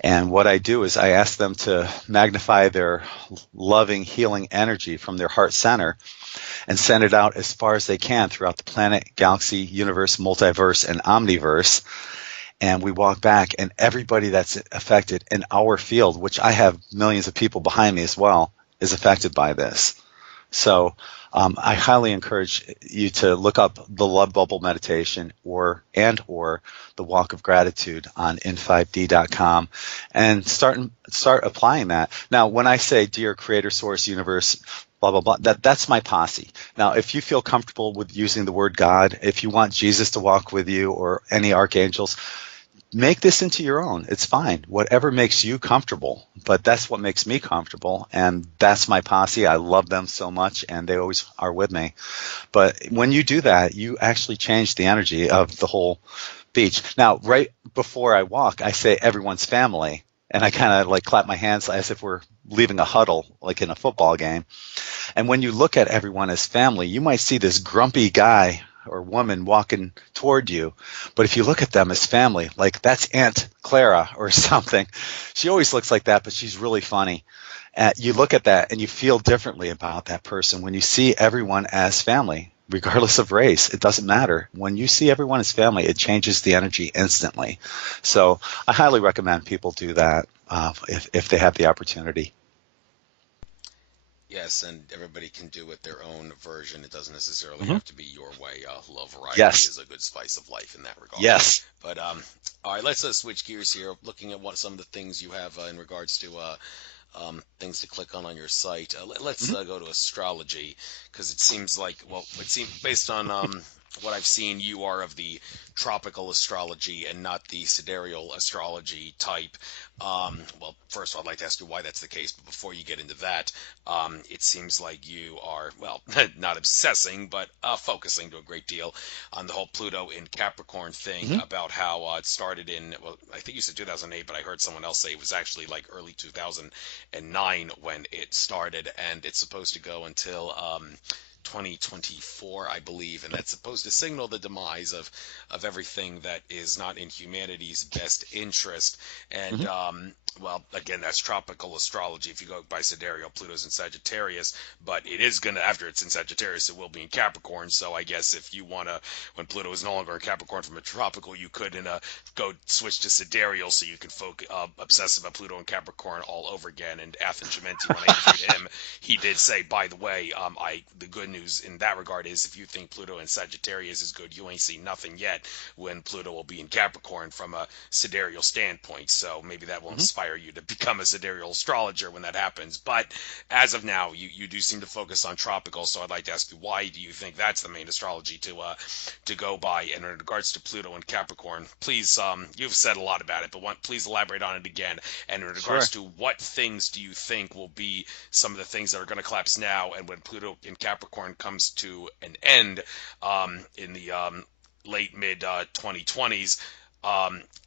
And what I do is I ask them to magnify their loving, healing energy from their heart center and send it out as far as they can throughout the planet, galaxy, universe, multiverse, and omniverse. And we walk back, and everybody that's affected in our field, which I have millions of people behind me as well, is affected by this. So I highly encourage you to look up the Love Bubble Meditation or the Walk of Gratitude on in5d.com and start applying that. Now, when I say dear Creator, Source, Universe, blah blah blah, that's my posse. Now, if you feel comfortable with using the word God, if you want Jesus to walk with you or any archangels, make this into your own. It's fine. Whatever makes you comfortable. But that's what makes me comfortable. And that's my posse. I love them so much and they always are with me. But when you do that, you actually change the energy of the whole beach. Now, right before I walk, I say everyone's family. And I kind of like clap my hands as if we're leaving a huddle, like in a football game. And when you look at everyone as family, you might see this grumpy guy or woman walking toward you. But if you look at them as family, like that's Aunt Clara or something, she always looks like that, but she's really funny. You look at that and you feel differently about that person when you see everyone as family, regardless of race. It doesn't matter. When you see everyone as family, it changes the energy instantly. So I highly recommend people do that if they have the opportunity. Yes, and everybody can do it their own version. It doesn't necessarily Hmm. have to be your way. Love variety Yes. is a good spice of life in that regard. Yes. But all right, let's switch gears here. Looking at what some of the things you have in regards to things to click on your site. Let's Hmm. go to astrology because it seems like, well, it seems based on what I've seen, you are of the tropical astrology and not the sidereal astrology type. Well, first of all, I'd like to ask you why that's the case, but before you get into that, it seems like you are, well, not obsessing, but focusing to a great deal on the whole Pluto in Capricorn thing Hmm. about how it started in, well, I think you said 2008, but I heard someone else say it was actually like early 2009 when it started, and it's supposed to go until 2024, I believe, and that's supposed to signal the demise of everything that is not in humanity's best interest. And Hmm. well, again, that's tropical astrology. If you go by sidereal, Pluto's in Sagittarius, but it is gonna, after it's in Sagittarius, it will be in Capricorn. So I guess if you wanna, when Pluto is no longer in Capricorn from a tropical, you could go switch to sidereal, so you could obsess about Pluto and Capricorn all over again. And Athan Chimenti, when I interviewed him, he did say, by the way, the good news in that regard is if you think Pluto in Sagittarius is good, you ain't seen nothing yet when Pluto will be in Capricorn from a sidereal standpoint. So maybe that will Hmm. inspire you to become a sidereal astrologer when that happens. But as of now, you do seem to focus on tropical. So I'd like to ask you, why do you think that's the main astrology to go by? And in regards to Pluto and Capricorn, please, you've said a lot about it, but please elaborate on it again. And in regards Sure. to what things do you think will be some of the things that are going to collapse now, and when Pluto in Capricorn comes to an end in the late mid 2020s,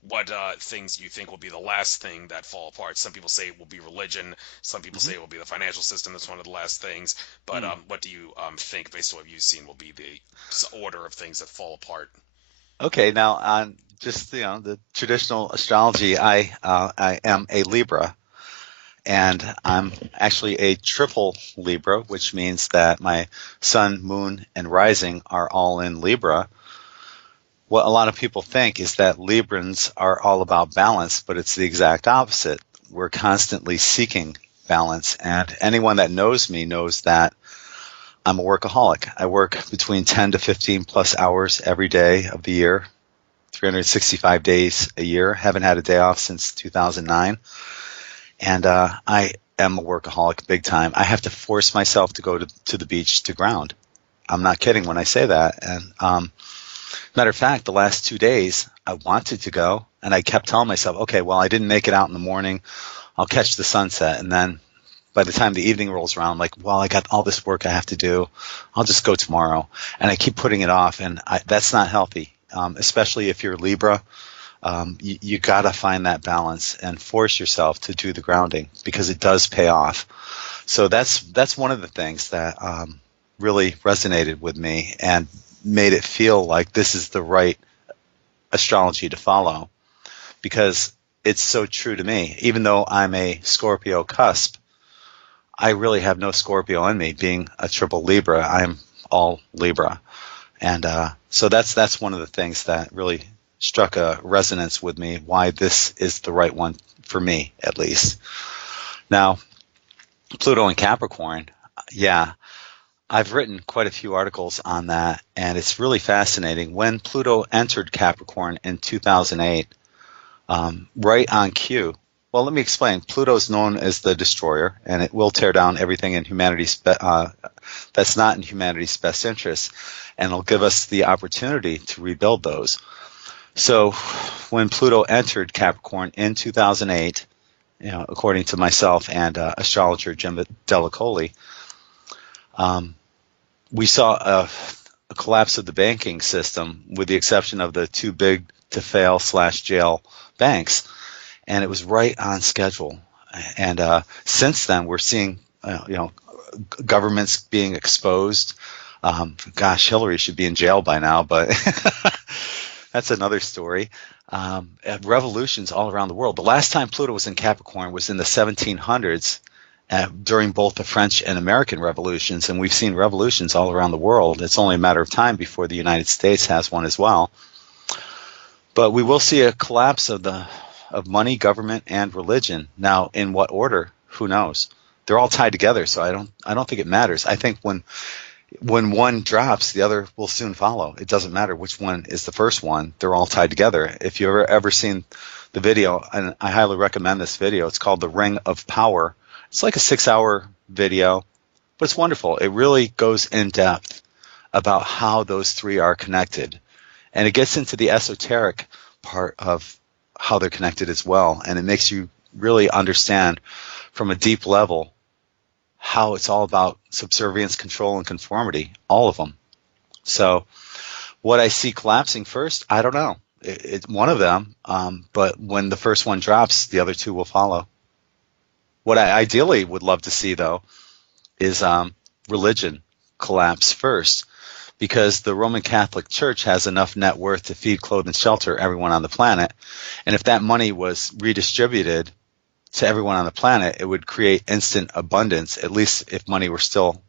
what things do you think will be the last thing that fall apart? Some people say it will be religion. Some people say Hmm. it will be the financial system. That's one of the last things. But Mm. what do you think, based on what you've seen, will be the order of things that fall apart? Okay, now on just the traditional astrology, I am a Libra, and I'm actually a triple Libra, which means that my sun, moon, and rising are all in Libra. What a lot of people think is that Librans are all about balance, but it's the exact opposite. We're constantly seeking balance, and anyone that knows me knows that I'm a workaholic. I work between 10 to 15 plus hours every day of the year, 365 days a year. Haven't had a day off since 2009. And I am a workaholic big time. I have to force myself to go to the beach to ground. I'm not kidding when I say that. And matter of fact, the last 2 days, I wanted to go. And I kept telling myself, okay, well, I didn't make it out in the morning. I'll catch the sunset. And then by the time the evening rolls around, I'm like, well, I got all this work I have to do. I'll just go tomorrow. And I keep putting it off. And that's not healthy, especially if you're Libra. You got to find that balance and force yourself to do the grounding because it does pay off. So that's one of the things that really resonated with me and made it feel like this is the right astrology to follow, because it's so true to me. Even though I'm a Scorpio cusp, I really have no Scorpio in me. Being a triple Libra, I'm all Libra. And so that's one of the things that really struck a resonance with me, why this is the right one for me, at least. Now, Pluto and Capricorn, yeah, I've written quite a few articles on that, and it's really fascinating. When Pluto entered Capricorn in 2008, right on cue. Well, let me explain. Pluto is known as the destroyer, and it will tear down everything in that's not in humanity's best interest, and it'll give us the opportunity to rebuild those. So, when Pluto entered Capricorn in 2008, according to myself and astrologer Jim Delacoli, we saw a collapse of the banking system, with the exception of the too big to fail / jail banks, and it was right on schedule. And since then, we're seeing governments being exposed. Gosh, Hillary should be in jail by now, but that's another story. Revolutions all around the world. The last time Pluto was in Capricorn was in the 1700s, during both the French and American revolutions, and we've seen revolutions all around the world. It's only a matter of time before the United States has one as well. But we will see a collapse of money, government, and religion. Now, in what order? Who knows? They're all tied together, so I don't think it matters. I think when one drops, the other will soon follow. It doesn't matter which one is the first one. They're all tied together. If you've ever seen the video, and I highly recommend this video, it's called The Ring of Power. It's like a 6-hour video, but it's wonderful. It really goes in depth about how those three are connected. And it gets into the esoteric part of how they're connected as well. And it makes you really understand from a deep level how it's all about subservience, control, and conformity, all of them. So what I see collapsing first, I don't know. It's one of them, but when the first one drops, the other two will follow. What I ideally would love to see, though, is religion collapse first, because the Roman Catholic Church has enough net worth to feed, clothe, and shelter everyone on the planet. And if that money was redistributed to everyone on the planet, it would create instant abundance, at least if money were still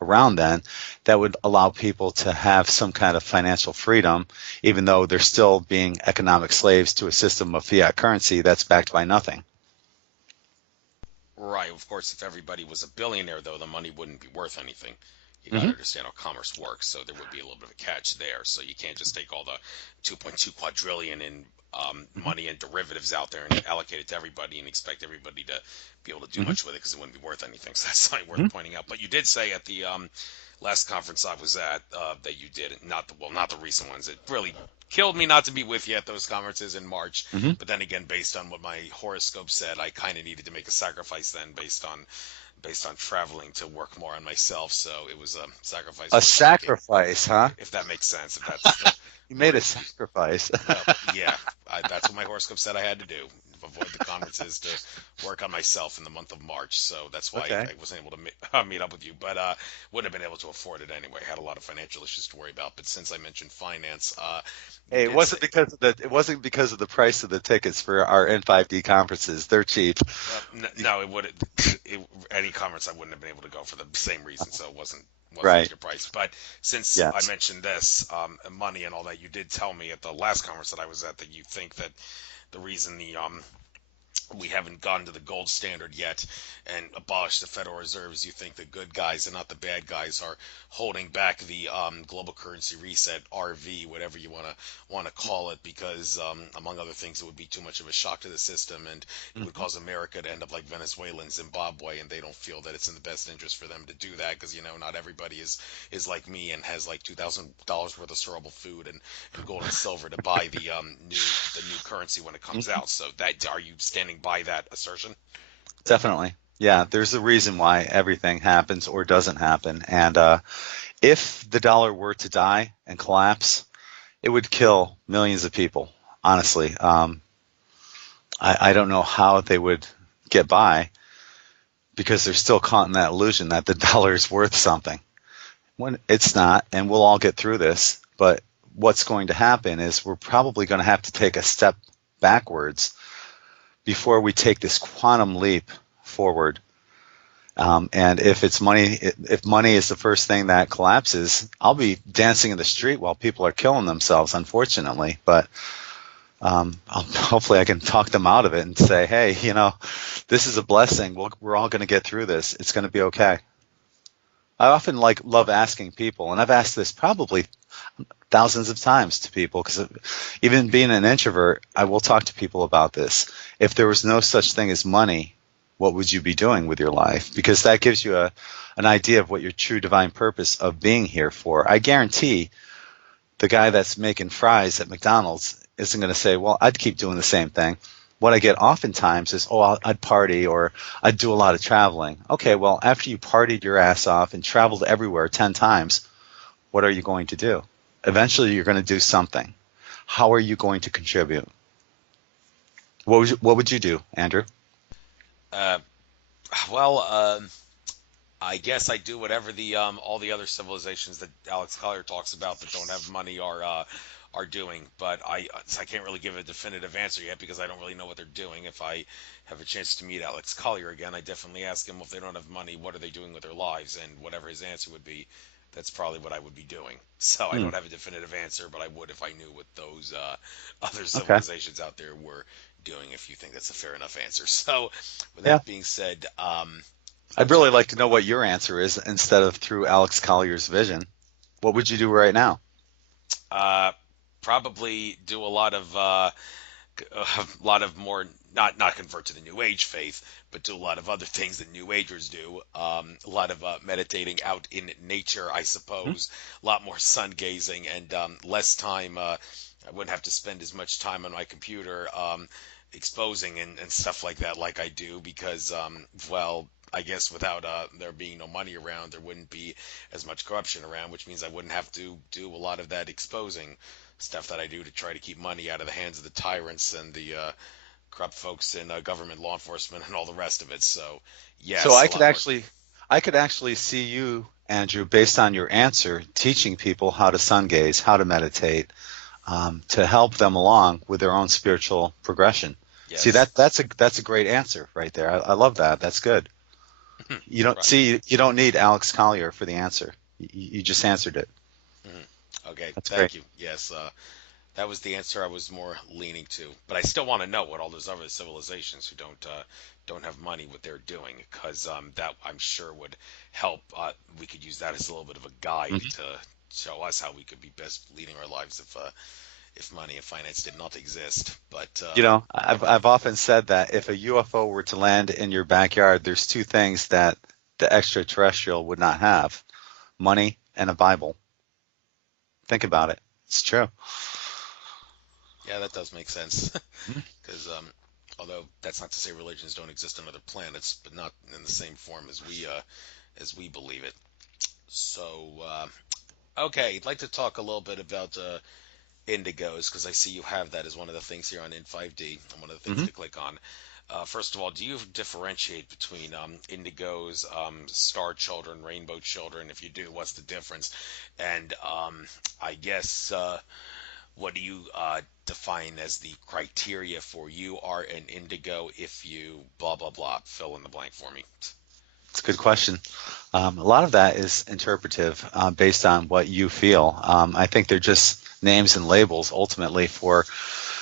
around then. That would allow people to have some kind of financial freedom, even though they're still being economic slaves to a system of fiat currency that's backed by nothing. Right. Of course, if everybody was a billionaire, though, the money wouldn't be worth anything. You got to Mm-hmm. understand how commerce works, so there would be a little bit of a catch there. So you can't just take all the 2.2 quadrillion in money and derivatives out there and allocate it to everybody and expect everybody to be able to do Mm-hmm. much with it, because it wouldn't be worth anything. So that's something Mm-hmm. worth pointing out. But you did say at the last conference I was at that you did, not the recent ones. It really killed me not to be with you at those conferences in March. Mm-hmm. But then again, based on what my horoscope said, I kind of needed to make a sacrifice then, based on traveling to work more on myself. So it was a sacrifice A worth making, sacrifice, huh? if that makes sense. If that's the You made a word. sacrifice. Well, yeah, that's what my horoscope said I had to do. Avoid the conferences to work on myself in the month of March. So that's why Okay. I wasn't able to meet up with you, but wouldn't have been able to afford it anyway. I had a lot of financial issues to worry about. But since I mentioned finance, you Hey, did say, it wasn't because of the price of the tickets for our N5D conferences. They're cheap. well, no, it would any conference I wouldn't have been able to go for the same reason. So it wasn't Right. your price. But since I Yes. mentioned this money and all that, you did tell me at the last conference that I was at that you think that the reason we haven't gotten to the gold standard yet and abolished the Federal Reserves, you think the good guys and not the bad guys are holding back the global currency reset, RV, whatever you want to call it, because among other things, it would be too much of a shock to the system, and it would Mhm. cause America to end up like Venezuela and Zimbabwe, and they don't feel that it's in the best interest for them to do that, because not everybody is like me and has like $2,000 worth of storable food and gold and silver to buy the new currency when it comes Mhm. out. So that, are you standing by that assertion? Definitely. Yeah, there's a reason why everything happens or doesn't happen. And if the dollar were to die and collapse, it would kill millions of people, honestly. I don't know how they would get by, because they're still caught in that illusion that the dollar is worth something. When it's not, and we'll all get through this, but what's going to happen is we're probably going to have to take a step backwards before we take this quantum leap forward. And if money is the first thing that collapses, I'll be dancing in the street while people are killing themselves, unfortunately. But hopefully I can talk them out of it and say, hey, this is a blessing. We're all going to get through this. It's going to be okay. I often love asking people, and I've asked this probably thousands of times to people because even being an introvert, I will talk to people about this. If there was no such thing as money, what would you be doing with your life? Because that gives you an idea of what your true divine purpose of being here for. I guarantee the guy that's making fries at McDonald's isn't going to say, well, I'd keep doing the same thing. What I get oftentimes is, I'd party or I'd do a lot of traveling. Okay, well, after you partied your ass off and traveled everywhere 10 times, what are you going to do? Eventually, you're going to do something. How are you going to contribute? What would you do, Andrew? Uh, well, I guess I do whatever the all the other civilizations that Alex Collier talks about that don't have money are doing. But I can't really give a definitive answer yet because I don't really know what they're doing. If I have a chance to meet Alex Collier again, I definitely ask him if they don't have money, what are they doing with their lives, and whatever his answer would be, that's probably what I would be doing. So I Hmm, don't have a definitive answer, but I would if I knew what those other okay. civilizations out there were doing. If you think that's a fair enough answer. So with Yeah. that being said, I'd I'm really sorry. like to know what your answer is instead of through Alex Collier's vision. What would you do right now? Uh, Probably do a lot of more not convert to the New Age faith, but do a lot of other things that New Agers do. A lot of meditating out in nature, I Hmm? suppose. A lot more sun gazing and less time. I wouldn't have to spend as much time on my computer exposing and stuff like that, like I do, because well. I guess without there being no money around, there wouldn't be as much corruption around, which means I wouldn't have to do a lot of that exposing stuff that I do to try to keep money out of the hands of the tyrants and the corrupt folks in government, law enforcement, and all the rest of it. So, So yes, a lot more. I could actually see you, Andrew, based on your answer, teaching people how to sun gaze, how to meditate, to help them along with their own spiritual progression. See Yes, that's a great answer right there. I love that. That's good. right. You don't need Alex Collier for the answer. You just answered it. Okay, That's great. thank you. Yes, that was the answer I was more leaning to. But I still want to know what all those other civilizations who don't have money what they're doing, because that I'm sure would help. We could use that as a little bit of a guide Mhm. to show us how we could be best leading our lives if money and finance did not exist. But I've often said that if a UFO were to land in your backyard, there's two things that the extraterrestrial would not have: money and a Bible. Think about it. It's true. yeah, that does make sense. Mhm. Because although that's not to say religions don't exist on other planets, but not in the same form as we believe it. So okay, I'd like to talk a little bit about indigos because I see you have that as one of the things here on In5D and one of the things Mhm. to click on. First of all, do you differentiate between indigos, star children, rainbow children? If you do, what's the difference? And I guess what do you define as the criteria for you are an indigo if you blah blah blah? Fill in the blank for me. It's a good question. A lot of that is interpretive based on what you feel. I think they're just names and labels ultimately for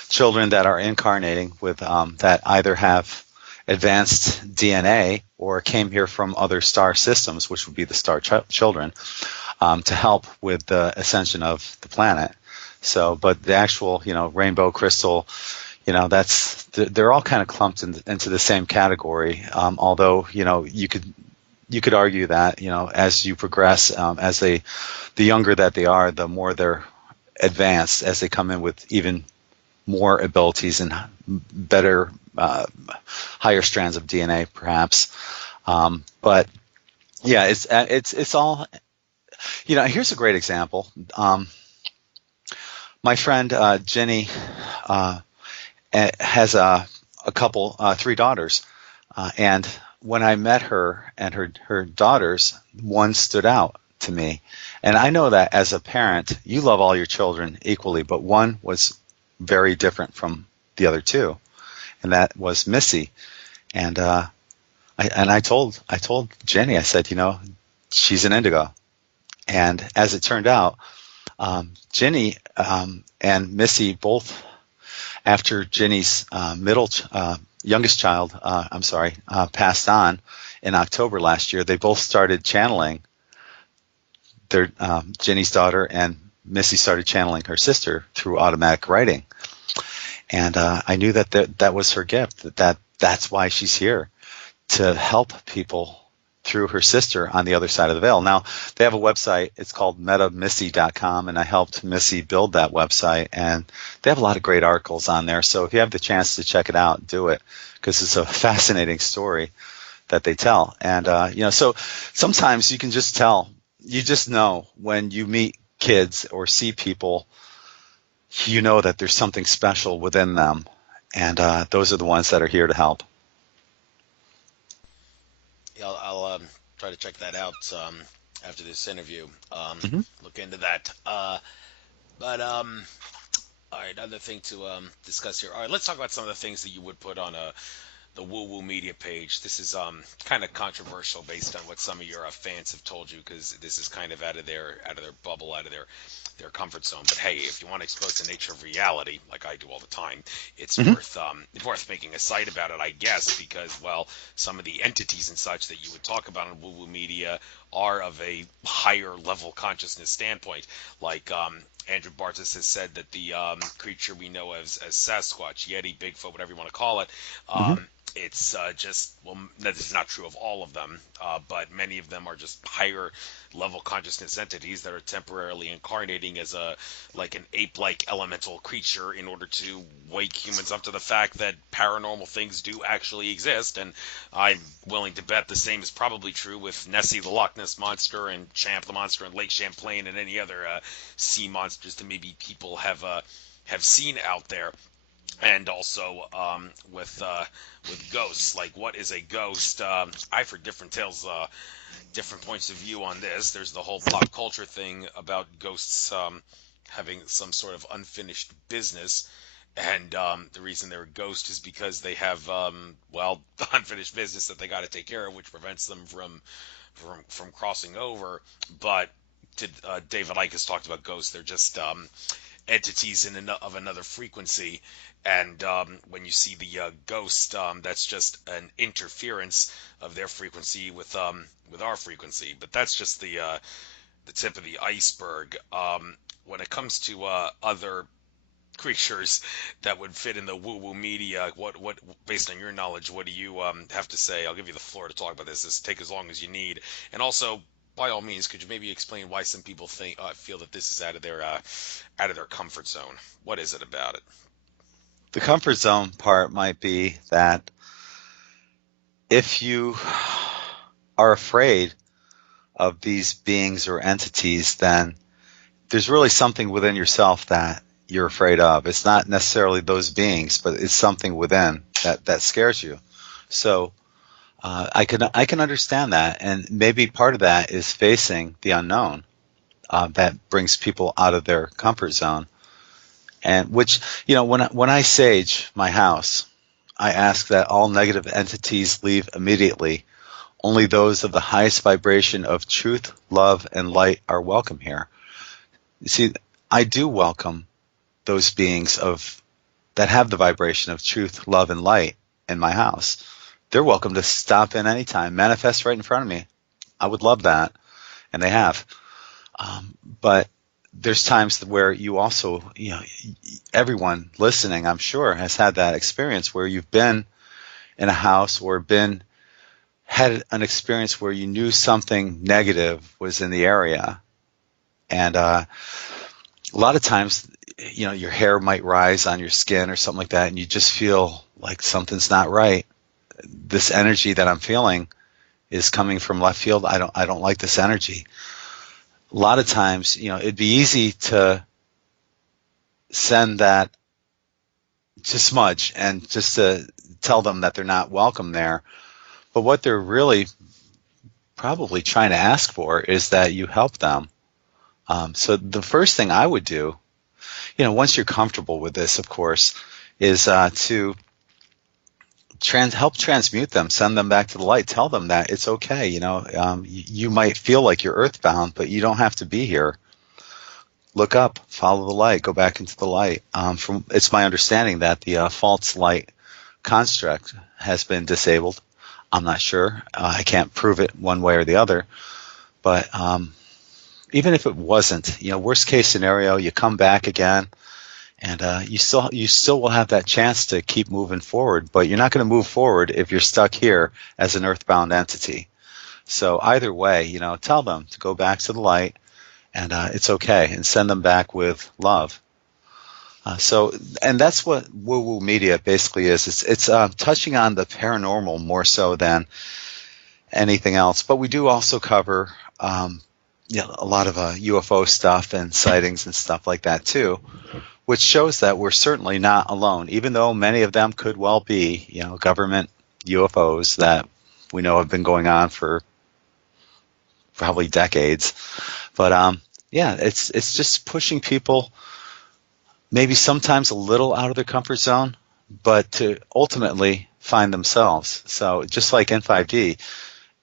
children that are incarnating with that either have advanced DNA or came here from other star systems, which would be the star children, to help with the ascension of the planet. So, but the actual, rainbow crystal, they're all kind of clumped into the same category. Although, you could argue that, as you progress, the younger that they are, the more they're advanced as they come in with even more abilities and better, higher strands of DNA, perhaps. But yeah, it's all. Here's a great example. My friend Jenny uh, has a couple, three daughters, and when I met her and her daughters, one stood out. to me. And I know that as a parent, you love all your children equally, but one was very different from the other two, and that was Missy. And I told Jenny, I said, she's an indigo. And as it turned out, Jenny and Missy both, after Jenny's youngest child, passed on in October last year, they both started channeling their Jenny's daughter, and Missy started channeling her sister through automatic writing. And I knew that was her gift. That's why she's here, to help people through her sister on the other side of the veil. Now, they have a website. It's called metamissy.com, and I helped Missy build that website. And they have a lot of great articles on there. So if you have the chance to check it out, do it, because it's a fascinating story that they tell. And, so sometimes you can just tell. You just know when you meet kids or see people, you know that there's something special within them. And those are the ones that are here to help. Yeah, I'll try to check that out after this interview. Hmm. Look into that. But all right, another thing to discuss here. All right, let's talk about some of the things that you would put on the Woo Woo Media page. This is kind of controversial based on what some of your fans have told you, because this is kind of out of their bubble, out of their comfort zone. But hey, if you want to expose the nature of reality, like I do all the time, it's Hmm. worth making a site about it, I guess, because well, some of the entities and such that you would talk about on Woo Woo Media are of a higher level consciousness standpoint, like Andrew Bartas has said that the creature we know as Sasquatch, Yeti, Bigfoot, whatever you want to call it, Hmm. it's just, well, that is not true of all of them, but many of them are just higher level consciousness entities that are temporarily incarnating as an ape-like elemental creature in order to wake humans up to the fact that paranormal things do actually exist. And I'm willing to bet the same is probably true with Nessie the Loch Ness Monster and Champ the Monster in Lake Champlain and any other sea monsters that maybe people have seen out there. And also with ghosts, like what is a ghost? I've heard different tales, different points of view on this. There's the whole pop culture thing about ghosts having some sort of unfinished business, and the reason they're a ghost is because they have unfinished business that they got to take care of, which prevents them from crossing over. But David Icke has talked about ghosts. They're just entities of another frequency, and when you see the ghost, that's just an interference of their frequency with our frequency. But that's just the tip of the iceberg. When it comes to other creatures that would fit in the woo-woo media, what based on your knowledge, what do you have to say? I'll give you the floor to talk about this. This take as long as you need, and also, by all means, could you maybe explain why some people feel that this is out of their comfort zone? What is it about it? The comfort zone part might be that if you are afraid of these beings or entities, then there's really something within yourself that you're afraid of. It's not necessarily those beings, but it's something within that scares you. So I can understand that, and maybe part of that is facing the unknown, that brings people out of their comfort zone. And which, when I sage my house, I ask that all negative entities leave immediately. Only those of the highest vibration of truth, love, and light are welcome here. You see, I do welcome those beings that have the vibration of truth, love, and light in my house. They're welcome to stop in anytime, manifest right in front of me. I would love that, and they have. But there's times where you also, everyone listening, I'm sure, has had that experience where you've been in a house or had an experience where you knew something negative was in the area. And a lot of times, your hair might rise on your skin or something like that, and you just feel like something's not right. This energy that I'm feeling is coming from left field. I don't like this energy. A lot of times, it'd be easy to send that to Smudge and just to tell them that they're not welcome there. But what they're really probably trying to ask for is that you help them. So the first thing I would do, once you're comfortable with this, of course, is to help transmute them, send them back to the light, tell them that it's okay. You might feel like you're earthbound, but you don't have to be here. Look up, follow the light, go back into the light. It's my understanding that the false light construct has been disabled. I'm not sure. I can't prove it one way or the other. But even if it wasn't, worst case scenario, you come back again, and you still will have that chance to keep moving forward. But you're not going to move forward if you're stuck here as an earthbound entity. So either way, tell them to go back to the light, and it's okay, and send them back with love. And that's what Woo Woo Media basically is. It's touching on the paranormal more so than anything else. But we do also cover a lot of UFO stuff and sightings and stuff like that too, which shows that we're certainly not alone, even though many of them could well be, government UFOs that we know have been going on for probably decades. But it's just pushing people maybe sometimes a little out of their comfort zone, but to ultimately find themselves. So just like in 5D,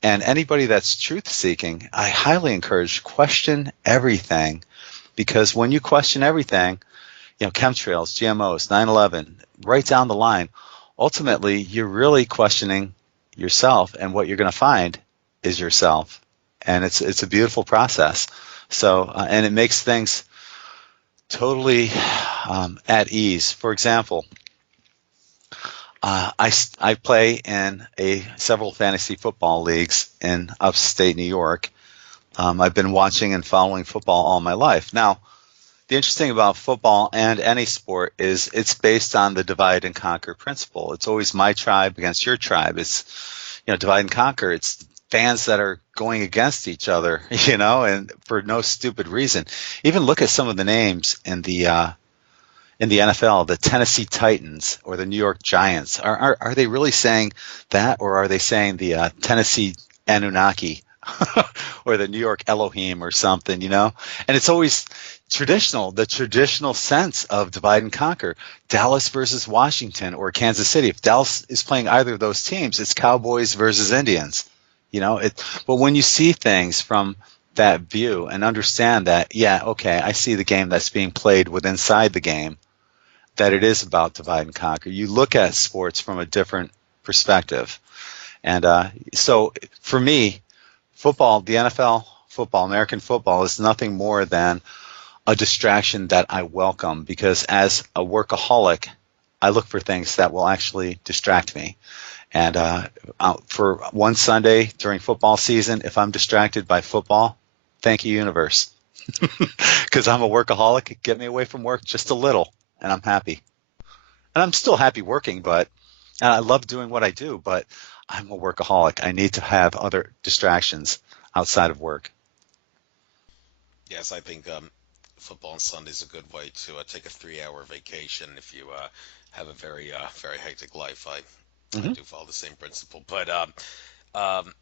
and anybody that's truth seeking, I highly encourage question everything, because when you question everything, chemtrails, GMOs, 9/11, right down the line, ultimately you're really questioning yourself, and what you're going to find is yourself, and it's a beautiful process. So and it makes things totally at ease. For example, I play in several fantasy football leagues in upstate New York. I've been watching and following football all my life. Now, the interesting about football and any sport is it's based on the divide and conquer principle. It's always my tribe against your tribe. It's, divide and conquer. It's fans that are going against each other, and for no stupid reason. Even look at some of the names in the NFL, the Tennessee Titans or the New York Giants. Are they really saying that, or are they saying the Tennessee Anunnaki or the New York Elohim or something, And it's always the traditional sense of divide and conquer. Dallas versus Washington or Kansas City. If Dallas is playing either of those teams, it's Cowboys versus Indians. But when you see things from that view and understand that, okay, I see the game that's being played with inside the game, that it is about divide and conquer. You look at sports from a different perspective. And so for me, football, the NFL football, American football, is nothing more than a distraction that I welcome, because as a workaholic, I look for things that will actually distract me. And for one Sunday during football season, if I'm distracted by football, thank you, universe. Because I'm a workaholic. Get me away from work just a little, and I'm happy. And I'm still happy working, and I love doing what I do, but I'm a workaholic. I need to have other distractions outside of work. Yes, I think football on Sunday is a good way to take a 3 hour vacation if you have a very hectic life. I Hmm. do follow the same principle, but um,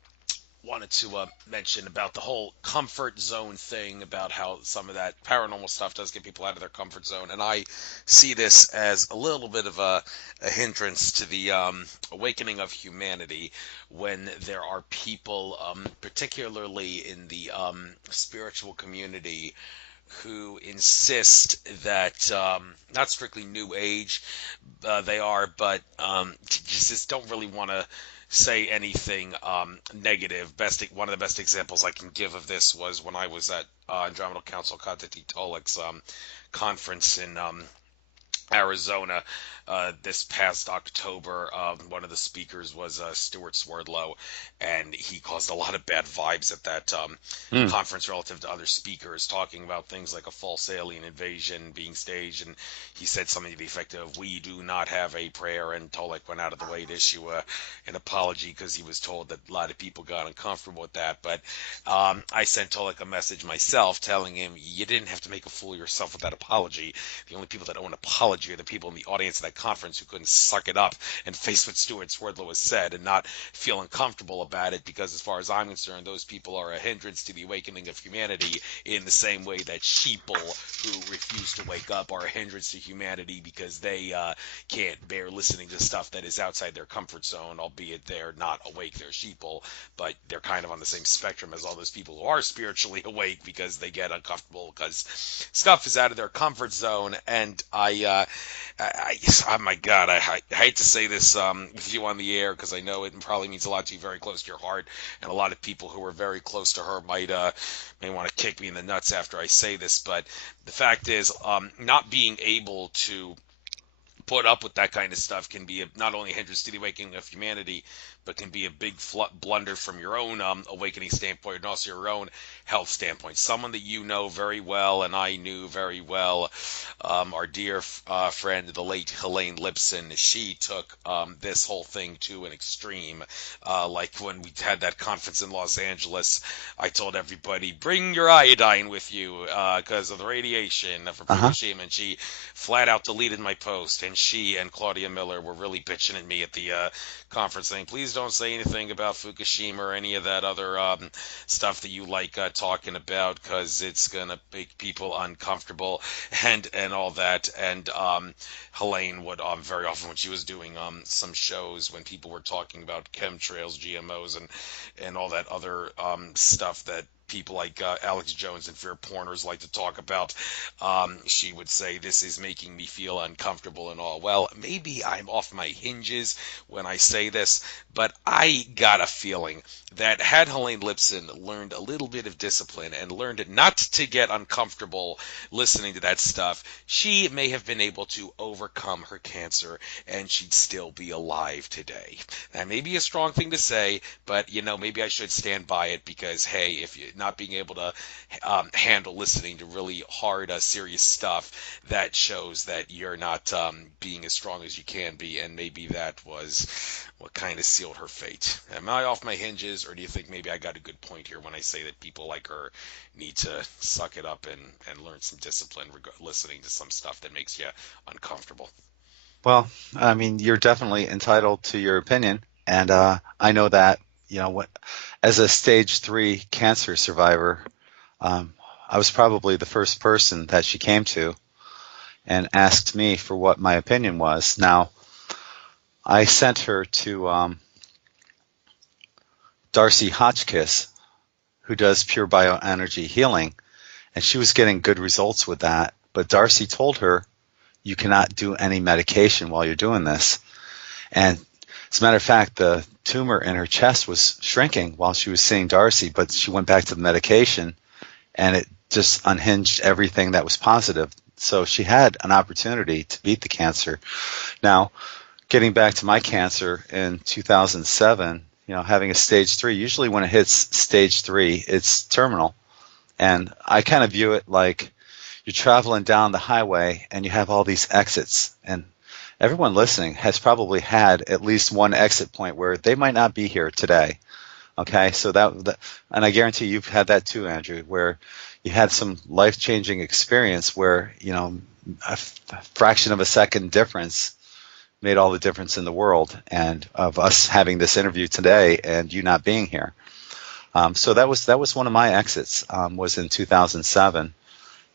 wanted to mention about the whole comfort zone thing, about how some of that paranormal stuff does get people out of their comfort zone. And I see this as a little bit of a hindrance to the awakening of humanity when there are people, particularly in the spiritual community, who insist that not strictly New Age they are, but just don't really want to say anything negative. One of the best examples I can give of this was when I was at Andromeda Council Katati Tolik's conference in Arizona this past October. One of the speakers was Stuart Swerdlow, and he caused a lot of bad vibes at that Mm. conference relative to other speakers, talking about things like a false alien invasion being staged. And he said something to the effect of, "We do not have a prayer," and Tolek went out of the way to issue an apology because he was told that a lot of people got uncomfortable with that. But I sent Tolek a message myself telling him, you didn't have to make a fool of yourself with that apology. The only people that owe an apology analogy of the people in the audience at that conference who couldn't suck it up and face what Stuart Swerdlow has said and not feel uncomfortable about it, because as far as I'm concerned, those people are a hindrance to the awakening of humanity in the same way that sheeple who refuse to wake up are a hindrance to humanity because they can't bear listening to stuff that is outside their comfort zone, albeit they're not awake, they're sheeple, but they're kind of on the same spectrum as all those people who are spiritually awake because they get uncomfortable because stuff is out of their comfort zone. And oh my God, I hate to say this with you on the air because I know it probably means a lot to you, very close to your heart, and a lot of people who are very close to her may want to kick me in the nuts after I say this, but the fact is, not being able to put up with that kind of stuff can be not only a hindrance to the awakening of humanity, but can be a big blunder from your own awakening standpoint and also your own health standpoint. Someone that you know very well and I knew very well, our dear friend, the late Helene Lipson, she took this whole thing to an extreme. Like when we had that conference in Los Angeles, I told everybody, bring your iodine with you because of the radiation from Uh-huh. Fukushima, and she flat out deleted my post, and she and Claudia Miller were really bitching at me at the conference saying, please don't say anything about Fukushima or any of that other stuff that you like talking about because it's going to make people uncomfortable and all that. And Helene would very often when she was doing some shows when people were talking about chemtrails, GMOs, and all that other stuff that people like Alex Jones and Fear Porners like to talk about, she would say, this is making me feel uncomfortable and all. Well, maybe I'm off my hinges when I say this, but I got a feeling that had Helene Lipson learned a little bit of discipline and learned not to get uncomfortable listening to that stuff, she may have been able to overcome her cancer and she'd still be alive today. That may be a strong thing to say, but maybe I should stand by it because, hey, if you're not being able to handle listening to really hard, serious stuff, that shows that you're not being as strong as you can be, and maybe that was what kind of sealed her fate. Am I off my hinges, or do you think maybe I got a good point here when I say that people like her need to suck it up and learn some discipline listening to some stuff that makes you uncomfortable? Well, I mean, you're definitely entitled to your opinion, and I know that as a stage 3 cancer survivor, um, I was probably the first person that she came to and asked me for what my opinion was. Now, I sent her to Darcy Hotchkiss, who does pure bioenergy healing, and she was getting good results with that. But Darcy told her, you cannot do any medication while you're doing this. And as a matter of fact, the tumor in her chest was shrinking while she was seeing Darcy, but she went back to the medication and it just unhinged everything that was positive. So she had an opportunity to beat the cancer. Now, getting back to my cancer in 2007, having a stage 3, usually when it hits stage 3, it's terminal. And I kind of view it like you're traveling down the highway and you have all these exits, and everyone listening has probably had at least one exit point where they might not be here today. Okay, so that and I guarantee you've had that too, Andrew, where you had some life-changing experience where a fraction of a second difference made all the difference in the world, and of us having this interview today and you not being here. So that was one of my exits, was in 2007,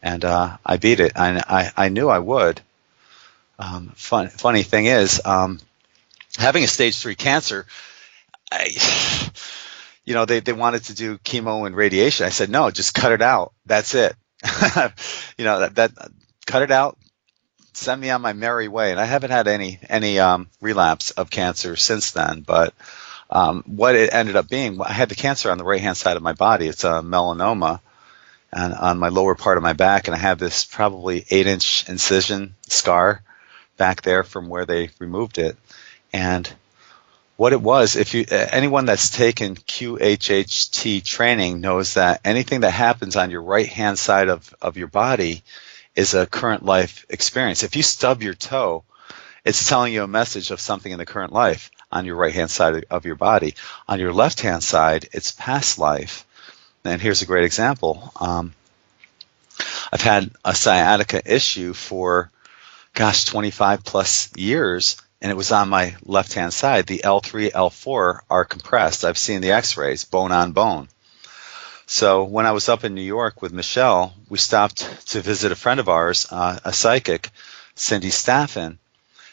and I beat it. I knew I would. Funny thing is, having a stage 3 cancer, they wanted to do chemo and radiation. I said, no, just cut it out. That's it. that cut it out. Send me on my merry way. And I haven't had any relapse of cancer since then. But what it ended up being, I had the cancer on the right-hand side of my body. It's a melanoma, and on my lower part of my back, and I have this probably 8-inch incision scar back there from where they removed it. And what it was, if anyone that's taken QHHT training knows that anything that happens on your right-hand side of your body is a current life experience. If you stub your toe, it's telling you a message of something in the current life on your right-hand side of your body. On your left-hand side, it's past life. And here's a great example. I've had a sciatica issue for gosh, 25 plus years, and it was on my left-hand side. The L3, L4 are compressed. I've seen the x-rays, bone on bone. So when I was up in New York with Michelle, we stopped to visit a friend of ours, a psychic, Cindy Staffen.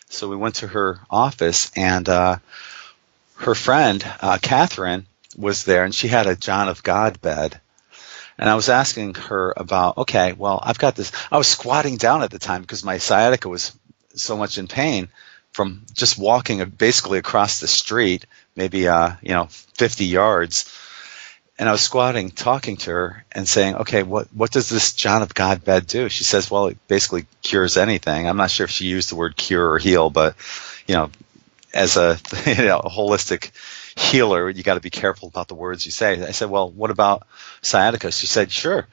So we went to her office, and her friend, Catherine, was there, and she had a John of God bed. And I was asking her about, okay, well, I've got this. I was squatting down at the time because my sciatica was so much in pain from just walking basically across the street, maybe 50 yards. And I was squatting, talking to her and saying, okay, what does this John of God bed do? She says, well, it basically cures anything. I'm not sure if she used the word cure or heal, but, as a, a holistic healer, you got to be careful about the words you say. I said, well, what about sciatica? She said, sure.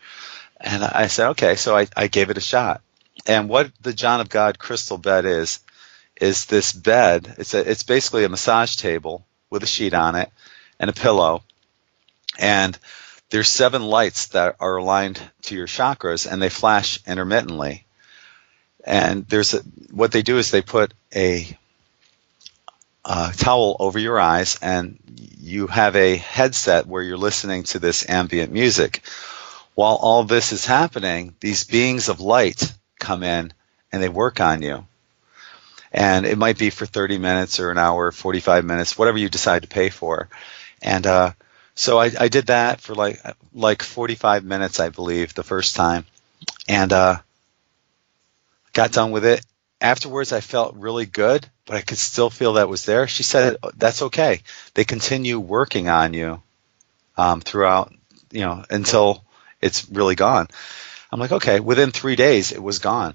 And I said, okay. So I gave it a shot. And what the John of God crystal bed is this bed. It's basically a massage table with a sheet on it and a pillow. And there's 7 lights that are aligned to your chakras, and they flash intermittently. And what they do is they put a towel over your eyes, and you have a headset where you're listening to this ambient music. While all this is happening, these beings of light come in and they work on you. And it might be for 30 minutes or an hour, 45 minutes, whatever you decide to pay for. And so I did that for like 45 minutes, I believe, the first time, and got done with it. Afterwards, I felt really good, but I could still feel that was there. She said, that's okay. They continue working on you throughout, until it's really gone. I'm like, okay. Within 3 days, it was gone.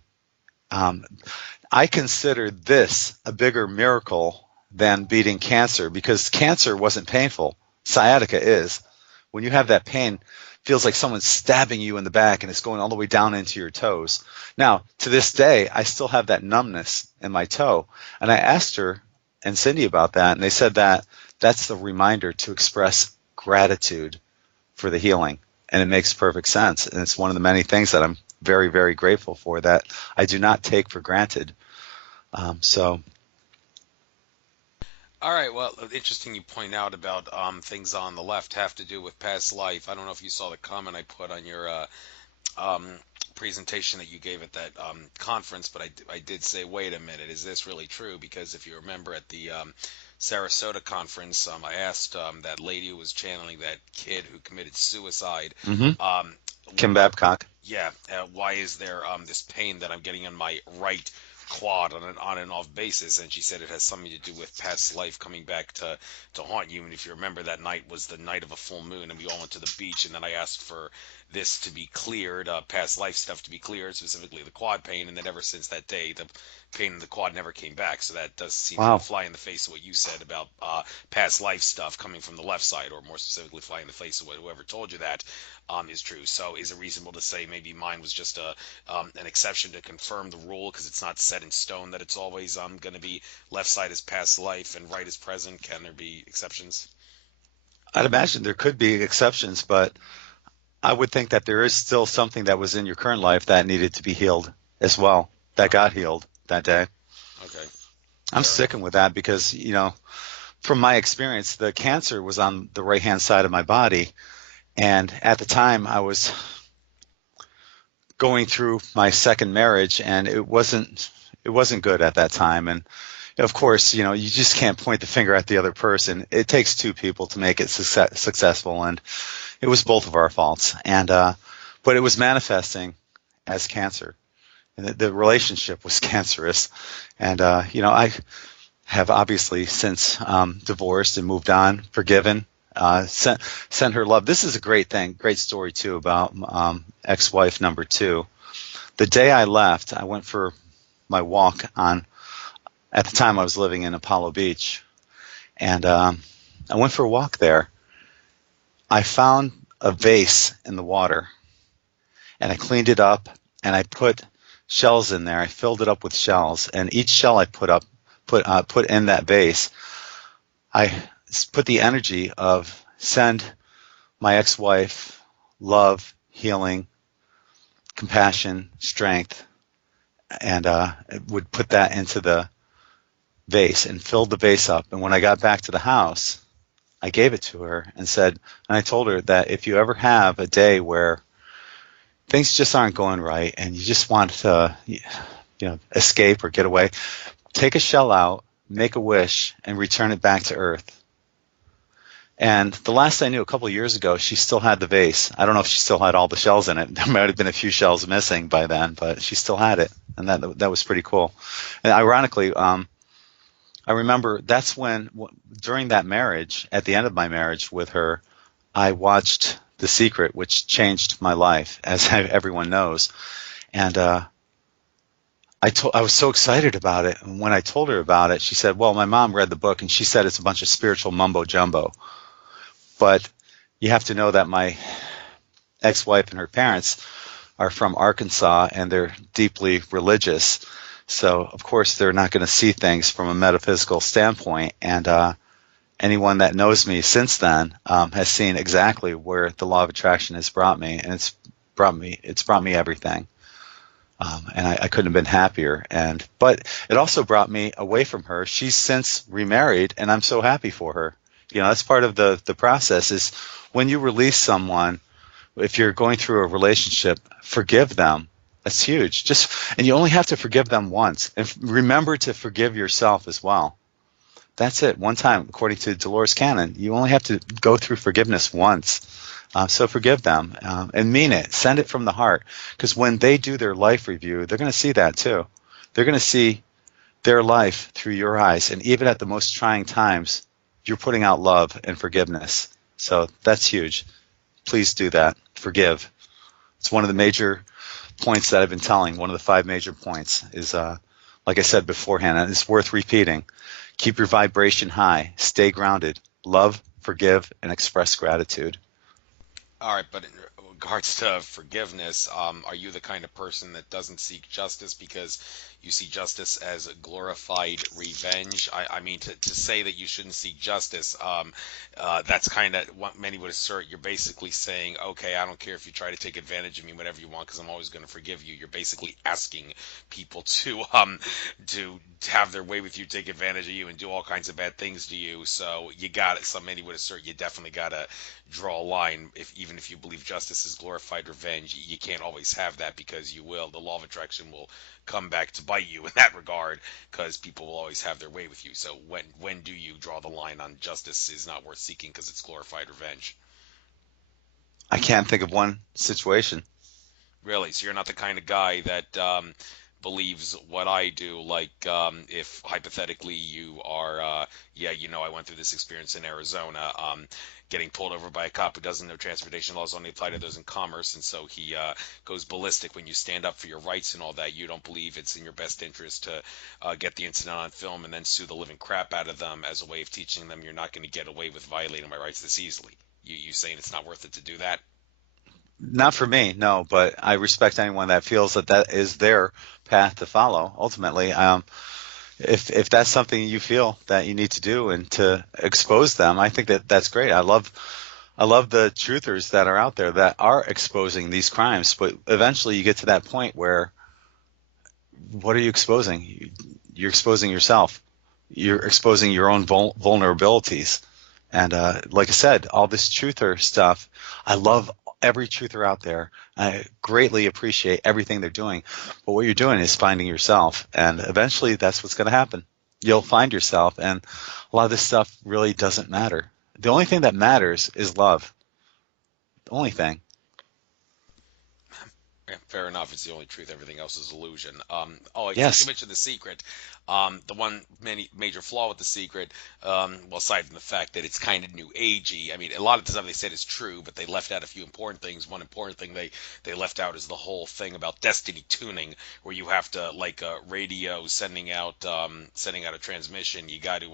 I consider this a bigger miracle than beating cancer, because cancer wasn't painful. Sciatica is. When you have that pain, it feels like someone's stabbing you in the back and it's going all the way down into your toes. Now, to this day, I still have that numbness in my toe. And I asked her and Cindy about that, and they said that that's the reminder to express gratitude for the healing. And it makes perfect sense. And it's one of the many things that I'm very, very grateful for, that I do not take for granted. So All right. Well, interesting you point out about things on the left have to do with past life. I don't know if you saw the comment I put on your um, presentation that you gave at that conference, but I did say, wait a minute, is this really true? Because if you remember at the Sarasota conference, I asked that lady who was channeling that kid who committed suicide, mhm. um, Kim Babcock. yeah, why is there this pain that I'm getting in my right quad on an on and off basis? And she said it has something to do with past life coming back to haunt you. And if you remember, that night was the night of a full moon, and we all went to the beach. And then I asked for this to be cleared, past life stuff to be cleared, specifically the quad pain. And then ever since that day, the pain in the quad never came back. So that does seem to Wow. fly in the face of what you said about past life stuff coming from the left side, or more specifically, fly in the face of what whoever told you that is true. So is it reasonable to say maybe mine was just an exception to confirm the rule, because it's not set in stone that it's always going to be left side is past life and right is present? Can there be exceptions? I'd imagine there could be exceptions, but I would think that there is still something that was in your current life that needed to be healed as well, that got healed that day. Okay, I'm fair sticking enough. with that because, from my experience, the cancer was on the right-hand side of my body. And at the time, I was going through my second marriage, and it wasn't good at that time. And of course, you just can't point the finger at the other person. It takes 2 people to make it successful, and it was both of our faults. And but it was manifesting as cancer, and the relationship was cancerous. And I have obviously since divorced and moved on, forgiven, sent her love. This is a great thing, great story too about ex-wife number 2. The day I left, I went for my walk at the time I was living in Apollo Beach, and I went for a walk there. I found a vase in the water, and I cleaned it up, and I put shells in there. I filled it up with shells, and each shell I put in that vase, I put the energy of send my ex-wife love, healing, compassion, strength, and would put that into the vase and filled the vase up. And when I got back to the house, I gave it to her and said, and I told her that if you ever have a day where things just aren't going right and you just want to, escape or get away, take a shell out, make a wish, and return it back to Earth. And the last I knew, a couple of years ago, she still had the vase. I don't know if she still had all the shells in it. There might have been a few shells missing by then, but she still had it, and that was pretty cool. And ironically, I remember that's when, during that marriage, at the end of my marriage with her, I watched The Secret, which changed my life, as everyone knows. And I was so excited about it. And when I told her about it, she said, "Well, my mom read the book, and she said it's a bunch of spiritual mumbo jumbo." But you have to know that my ex-wife and her parents are from Arkansas, and they're deeply religious. So, of course, they're not going to see things from a metaphysical standpoint. And anyone that knows me since then has seen exactly where the law of attraction has brought me, and it's brought me everything. And I couldn't have been happier. But it also brought me away from her. She's since remarried, and I'm so happy for her. That's part of the process is when you release someone, if you're going through a relationship, forgive them. That's huge. And you only have to forgive them once. And remember to forgive yourself as well. That's it. One time, according to Dolores Cannon, you only have to go through forgiveness once. So forgive them and mean it. Send it from the heart. Because when they do their life review, they're going to see that too. They're going to see their life through your eyes. And even at the most trying times, you're putting out love and forgiveness. So that's huge. Please do that. Forgive. It's one of the major points that I've been telling. One of the 5 major points is, like I said beforehand, and it's worth repeating. Keep your vibration high. Stay grounded. Love, forgive, and express gratitude. All right, but in regards to forgiveness, are you the kind of person that doesn't seek justice because you see justice as a glorified revenge? I mean, to say that you shouldn't seek justice, that's kind of what many would assert. You're basically saying, okay, I don't care if you try to take advantage of me, whatever you want, because I'm always going to forgive you. You're basically asking people to have their way with you, take advantage of you, and do all kinds of bad things to you. So you got it. So many would assert you definitely got to draw a line. If even if you believe justice is glorified revenge, you can't always have that because the law of attraction will come back to bite you in that regard because people will always have their way with you. So when do you draw the line on justice is not worth seeking because it's glorified revenge? I can't think of one situation. Really? So you're not the kind of guy that believes what I do. Like, if hypothetically you are, yeah, I went through this experience in Arizona, getting pulled over by a cop who doesn't know transportation laws only apply to those in commerce, and so he goes ballistic when you stand up for your rights and all that. You don't believe it's in your best interest to get the incident on film and then sue the living crap out of them as a way of teaching them you're not going to get away with violating my rights this easily. You saying it's not worth it to do that? Not for me, no, but I respect anyone that feels that that is their path to follow. Ultimately, if that's something you feel that you need to do and to expose them, I think that that's great. I love the truthers that are out there that are exposing these crimes, but eventually you get to that point where what are you exposing? You're exposing yourself. You're exposing your own vulnerabilities. And like I said, all this truther stuff, I love every truther out there. I greatly appreciate everything they're doing. But what you're doing is finding yourself. And eventually that's what's going to happen. You'll find yourself. And a lot of this stuff really doesn't matter. The only thing that matters is love. The only thing. Yeah, fair enough. It's the only truth. Everything else is illusion. Since you Yes. mentioned The Secret, the one major flaw with The Secret, well, aside from the fact that it's kind of new agey, I mean, a lot of the stuff they said is true, but they left out a few important things. One important thing they left out is the whole thing about destiny tuning, where you have to, like a radio sending out a transmission, you got to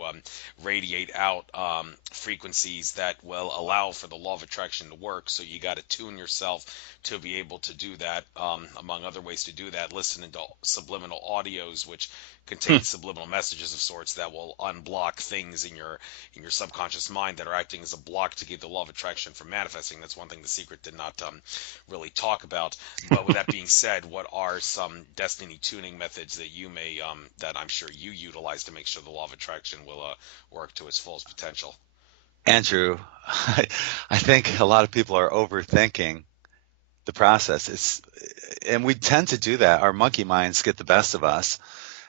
radiate out frequencies that will allow for the law of attraction to work. So you got to tune yourself to be able to do that. among other ways to do that, listening to subliminal audios, which contain subliminal messages of sorts that will unblock things in your subconscious mind that are acting as a block to keep the law of attraction from manifesting. That's one thing The Secret did not really talk about. But with that being said, what are some destiny tuning methods that you may that I'm sure you utilize to make sure the law of attraction will work to its fullest potential? Andrew, I think a lot of people are overthinking the process. And we tend to do that. Our monkey minds get the best of us,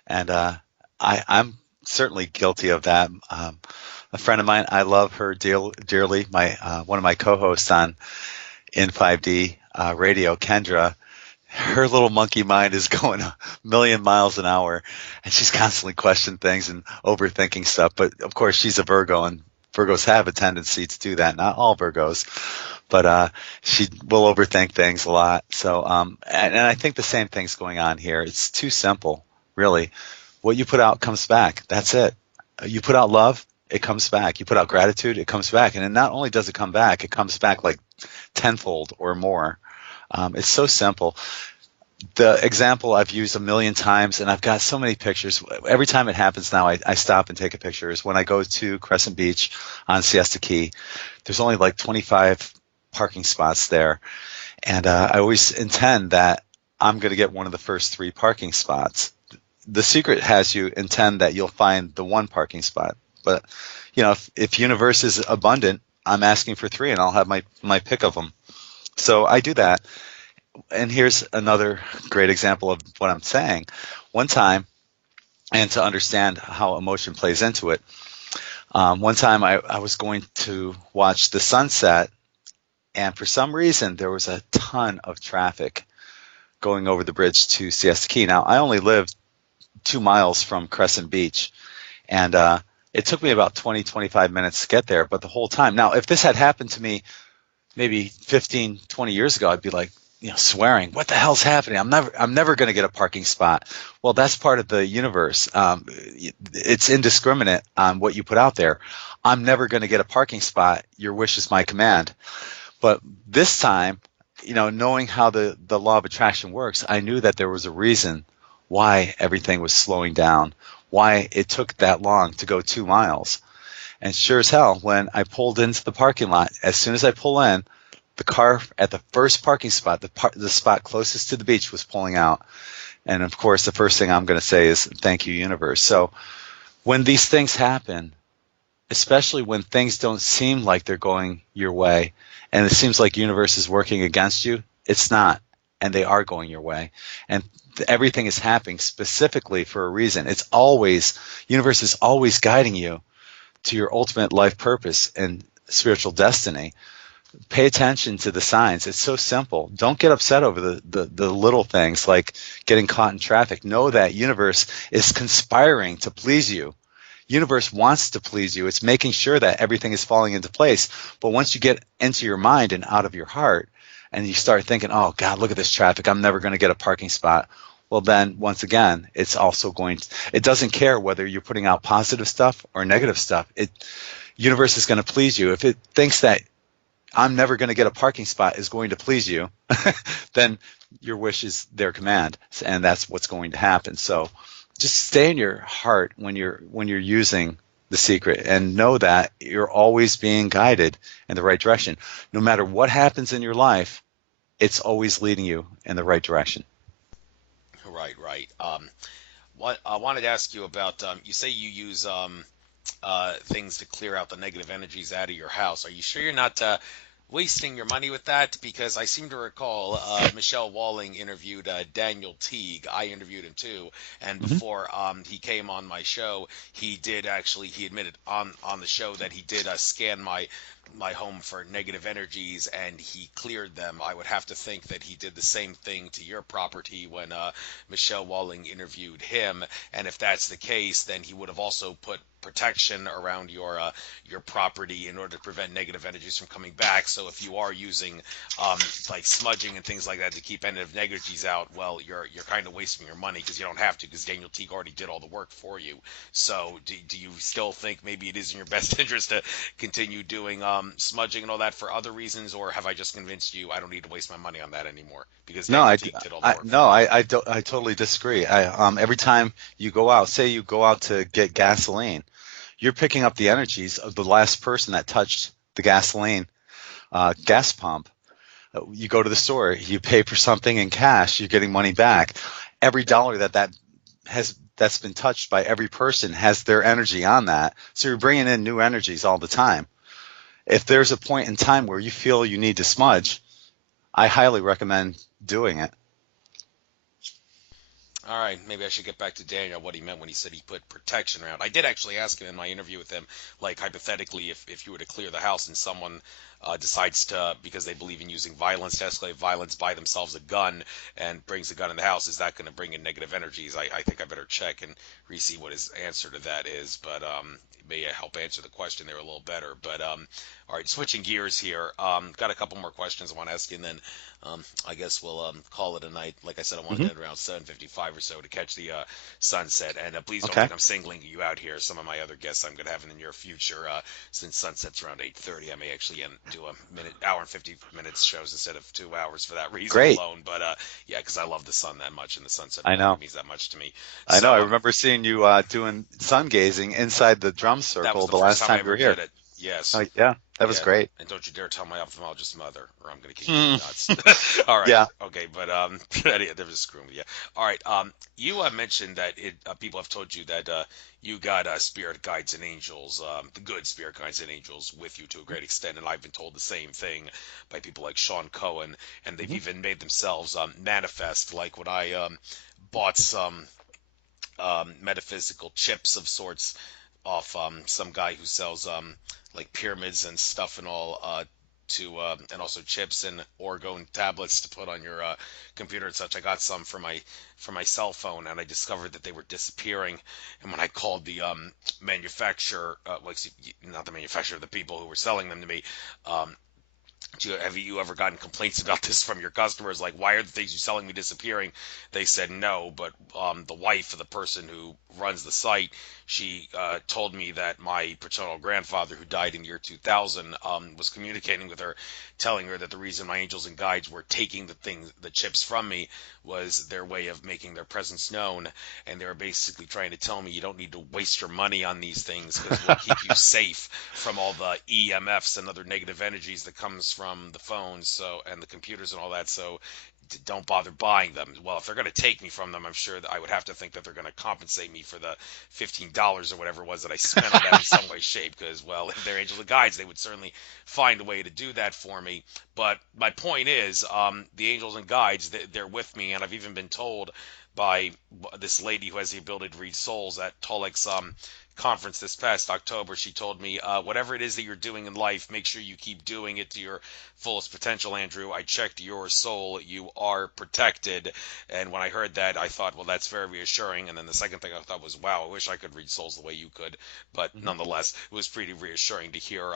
and I'm certainly guilty of that. A friend of mine, I love her dearly. My one of my co-hosts on in 5D radio, Kendra. Her little monkey mind is going a million miles an hour, and she's constantly questioning things and overthinking stuff. But of course, she's a Virgo, and Virgos have a tendency to do that. Not all Virgos, but she will overthink things a lot. So, and I think the same thing's going on here. It's too simple, really. What you put out comes back. That's it. You put out love, it comes back. You put out gratitude, it comes back. And then not only does it come back, it comes back like tenfold or more. It's so simple. The example I've used a million times, and I've got so many pictures. Every time it happens now, I stop and take a picture. Is when I go to Crescent Beach on Siesta Key. There's only like 25 parking spots there. And I always intend that I'm going to get one of the first 3 parking spots. The Secret has you intend that you'll find the 1 parking spot. But, if universe is abundant, I'm asking for 3 and I'll have my pick of them. So I do that. And here's another great example of what I'm saying. One time, and to understand how emotion plays into it, one time I was going to watch the sunset, and for some reason there was a ton of traffic going over the bridge to Siesta Key. Now, I only live 2 miles from Crescent Beach, and it took me about 20-25 minutes to get there, but the whole time. Now, if this had happened to me maybe 15-20 years ago, I'd be like, swearing, what the hell's happening? I'm never going to get a parking spot. Well, that's part of the universe. It's indiscriminate on what you put out there. I'm never going to get a parking spot. Your wish is my command. But this time, knowing how the law of attraction works, I knew that there was a reason why everything was slowing down, why it took that long to go 2 miles. And sure as hell, when I pulled into the parking lot, as soon as I pull in, the car at the first parking spot, the spot closest to the beach, was pulling out. And of course, the first thing I'm going to say is thank you, universe. So when these things happen, especially when things don't seem like they're going your way, and it seems like universe is working against you, it's not. And they are going your way. And everything is happening specifically for a reason. Universe is always guiding you to your ultimate life purpose and spiritual destiny. Pay attention to the signs. It's so simple. Don't get upset over the little things like getting caught in traffic. Know that universe is conspiring to please you. Universe wants to please you. It's making sure that everything is falling into place. But once you get into your mind and out of your heart, and you start thinking, oh God, look at this traffic, I'm never going to get a parking spot. Well, then once again, it's also it doesn't care whether you're putting out positive stuff or negative stuff. Universe is going to please you. If it thinks that I'm never going to get a parking spot is going to please you, then your wish is their command, and that's what's going to happen. So just stay in your heart when you're using The Secret, and know that you're always being guided in the right direction. No matter what happens in your life, it's always leading you in the right direction. Right, right. What I wanted to ask you about, you say you use things to clear out the negative energies out of your house. Are you sure you're not wasting your money with that? Because I seem to recall Michelle Walling interviewed Daniel Teague. I interviewed him too, and Mm-hmm. before he came on my show, he admitted on the show that he did scan my home for negative energies, and he cleared them. I would have to think that he did the same thing to your property when Michelle Walling interviewed him. And if that's the case, then he would have also put protection around your property in order to prevent negative energies from coming back. So if you are using like smudging and things like that to keep negative energies out, well, you're kind of wasting your money, because you don't have to, because Daniel Teague already did all the work for you. So do you still think maybe it is in your best interest to continue doing smudging and all that for other reasons, or have I just convinced you I don't need to waste my money on that anymore because No, Daniel Teague did all the work no, for me? I totally disagree. Every time you go out, say you go out to get gasoline, you're picking up the energies of the last person that touched the gasoline gas pump. You go to the store, you pay for something in cash, you're getting money back. Every dollar that's been touched by every person has their energy on that. So you're bringing in new energies all the time. If there's a point in time where you feel you need to smudge, I highly recommend doing it. All right, maybe I should get back to Daniel what he meant when he said he put protection around. I did actually ask him in my interview with him, like hypothetically, if you were to clear the house and someone decides to, because they believe in using violence to escalate violence, buy themselves a gun and brings a gun in the house, is that going to bring in negative energies? I think I better check and re-see what his answer to that is, but it may help answer the question there a little better. But all right, switching gears here. Got a couple more questions I want to ask you, and then I guess we'll call it a night. Like I said, I wanted Hmm. to end around 7:55 or so to catch the sunset. And please don't Okay. think I'm singling you out here. Some of my other guests I'm going to have in the near future, since sunset's around 8:30, I may actually do a hour and 50 minutes shows instead of 2 hours for that reason Great. alone. But yeah, because I love the sun that much, and the sunset I know. means that much to me. I know. So I remember seeing you doing sun gazing inside the drum that was circle the the first last time I time you ever were here. did it. Yes. Oh, yeah, that was Yeah, great. and don't you dare tell my ophthalmologist mother, or I'm gonna kick you in Hmm. the nuts. All right, Yeah. okay, but they're just screwing with you. All right, you mentioned that people have told you that you got spirit guides and angels, the good spirit guides and angels, with you to a great extent, and I've been told the same thing by people like Sean Cohen, and they've Hmm. even made themselves manifest. Like when I bought some metaphysical chips of sorts off some guy who sells like pyramids and stuff and all to and also chips and orgone tablets to put on your computer and such. I got some for my cell phone, and I discovered that they were disappearing. And when I called the manufacturer, well, not the manufacturer, the people who were selling them to me, um, have you ever gotten complaints about this from your customers? Like, why are the things you're selling me disappearing? They said no, but the wife of the person who runs the site, she told me that my paternal grandfather, who died in year 2000, was communicating with her, telling her that the reason my angels and guides were taking the chips from me, was their way of making their presence known, and they were basically trying to tell me you don't need to waste your money on these things because we'll keep you safe from all the EMFs and other negative energies that comes from the phones, so, and the computers and all that. So don't bother buying them. Well, if they're going to take me from them, I'm sure that I would have to think that they're going to compensate me for the $15 or whatever it was that I spent on that in some way, shape. Because, well, if they're angels and guides, they would certainly find a way to do that for me. But my point is, the angels and guides, they're with me, and I've even been told by this lady who has the ability to read souls at Tolek's conference this past October. She told me, whatever it is that you're doing in life, make sure you keep doing it to your fullest potential, Andrew. I checked your soul. You are protected. And when I heard that, I thought, well, that's very reassuring. And then the second thing I thought was, wow, I wish I could read souls the way you could. But Hmm. nonetheless, it was pretty reassuring to hear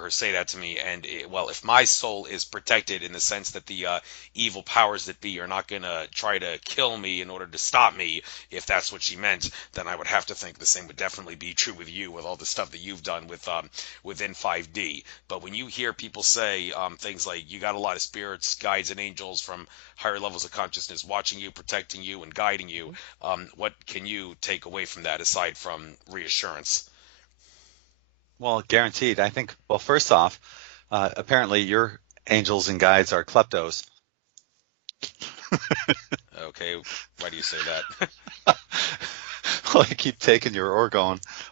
her say that to me. And well, if my soul is protected in the sense that the evil powers that be are not going to try to kill me in order to stop me, if that's what she meant, then I would have to think the same would definitely be true with you, with all the stuff that you've done with within 5D. But when you hear people say things like you got a lot of spirits, guides, and angels from higher levels of consciousness watching you, protecting you, and guiding you, what can you take away from that aside from reassurance? Well, guaranteed. I think, well, first off, apparently your angels and guides are kleptos. Okay, why do you say that? Well, I keep taking your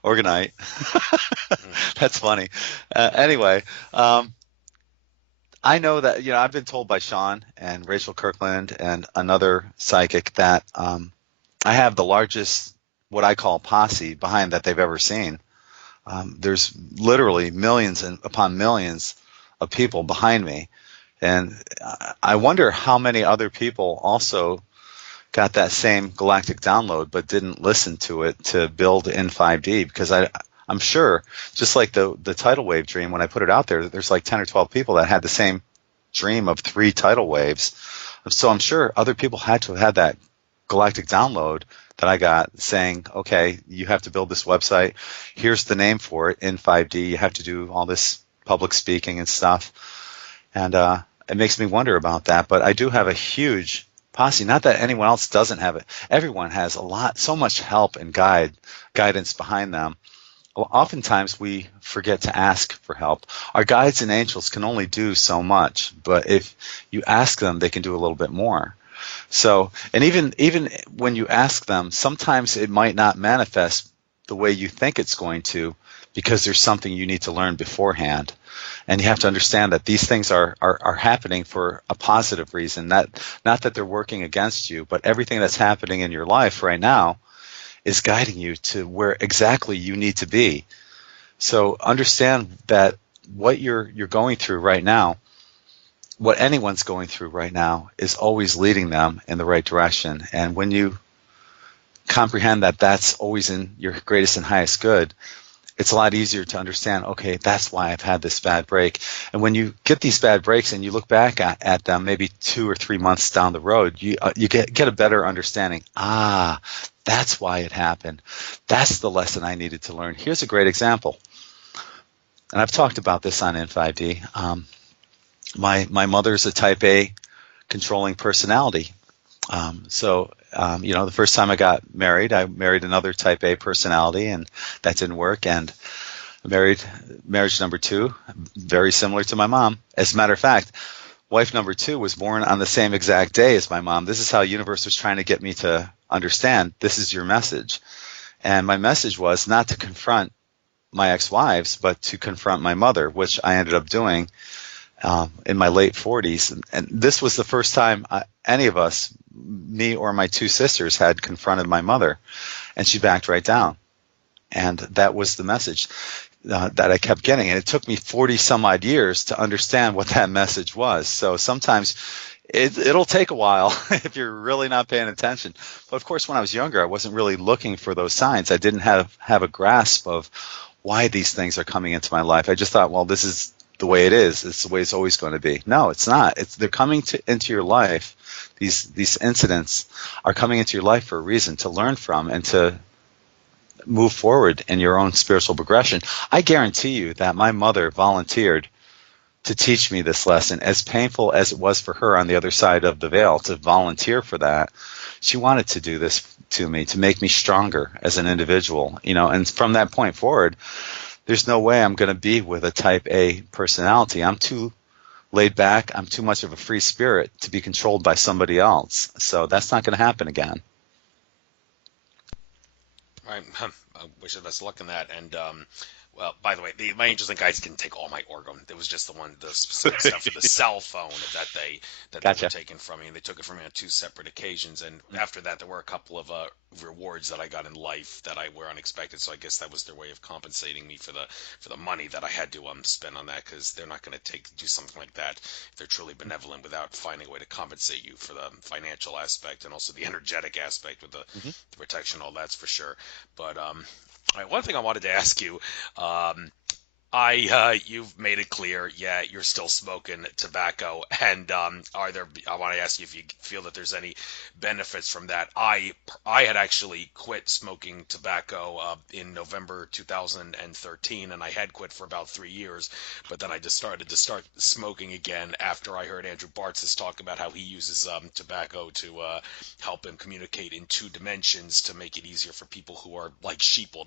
orgonite. That's funny. Anyway, I know that, I've been told by Sean and Rachel Kirkland and another psychic that I have the largest, what I call posse behind that they've ever seen. There's literally millions and upon millions of people behind me. And I wonder how many other people also got that same galactic download but didn't listen to it to build in 5D, because I'm sure, just like the tidal wave dream, when I put it out there, there's like 10 or 12 people that had the same dream of 3 tidal waves. So I'm sure other people had to have had that galactic download that I got, saying, okay, you have to build this website. Here's the name for it in 5D. You have to do all this public speaking and stuff. And it makes me wonder about that. But I do have a huge posse. Not that anyone else doesn't have it. Everyone has a lot, so much help and guidance behind them. Well, oftentimes we forget to ask for help. Our guides and angels can only do so much, but if you ask them, they can do a little bit more. So, and even when you ask them, sometimes it might not manifest the way you think it's going to, because there's something you need to learn beforehand. And you have to understand that these things are happening for a positive reason, not that they're working against you, but everything that's happening in your life right now is guiding you to where exactly you need to be. So understand that what you're going through right now, what anyone's going through right now, is always leading them in the right direction. And when you comprehend that that's always in your greatest and highest good, it's a lot easier to understand, okay, that's why I've had this bad break. And when you get these bad breaks and you look back at them maybe 2 or 3 months down the road, you get a better understanding. Ah, that's why it happened. That's the lesson I needed to learn. Here's a great example. And I've talked about this on N5D. My mother's a type A controlling personality. The first time I married another type A personality, and that didn't work. And marriage number two, very similar to my mom. As a matter of fact, wife number two was born on the same exact day as my mom. This is how the universe was trying to get me to understand this is your message. And my message was not to confront my ex-wives, but to confront my mother, which I ended up doing in my late 40s. And this was the first time any of us, me or my two sisters, had confronted my mother. And she backed right down. And that was the message that I kept getting. And it took me 40 some odd years to understand what that message was. So sometimes it'll take a while if you're really not paying attention. But of course, when I was younger, I wasn't really looking for those signs. I didn't have a grasp of why these things are coming into my life. I just thought, well, this is the way it is. It's the way it's always going to be. No, it's not. They're coming into your life. These incidents are coming into your life for a reason, to learn from and to move forward in your own spiritual progression. I guarantee you that my mother volunteered to teach me this lesson, as painful as it was for her on the other side of the veil to volunteer for that. She wanted to do this to me, to make me stronger as an individual, and from that point forward, there's no way I'm going to be with a type A personality. I'm too laid back. I'm too much of a free spirit to be controlled by somebody else. So that's not going to happen again. All right. I wish you the best of luck in that. And well, by the way, my angels and guides didn't take all my orgone. It was just the specific stuff for the cell phone that they were Gotcha. taking from me, and they took it from me on two separate occasions. And after that, there were a couple of rewards that I got in life that I were unexpected. So I guess that was their way of compensating me for the money that I had to spend on that, because they're not going to do something like that if they're truly benevolent without finding a way to compensate you for the financial aspect and also the energetic aspect with the protection. All that's for sure. But all right, one thing I wanted to ask you, um, you've made it clear, yeah, you're still smoking tobacco, and I want to ask you if you feel that there's any benefits from that. I had actually quit smoking tobacco in November 2013, and I had quit for about 3 years, but then I just started to start smoking again after I heard Andrew Bartz's talk about how he uses tobacco to help him communicate in two dimensions to make it easier for people who are like sheeple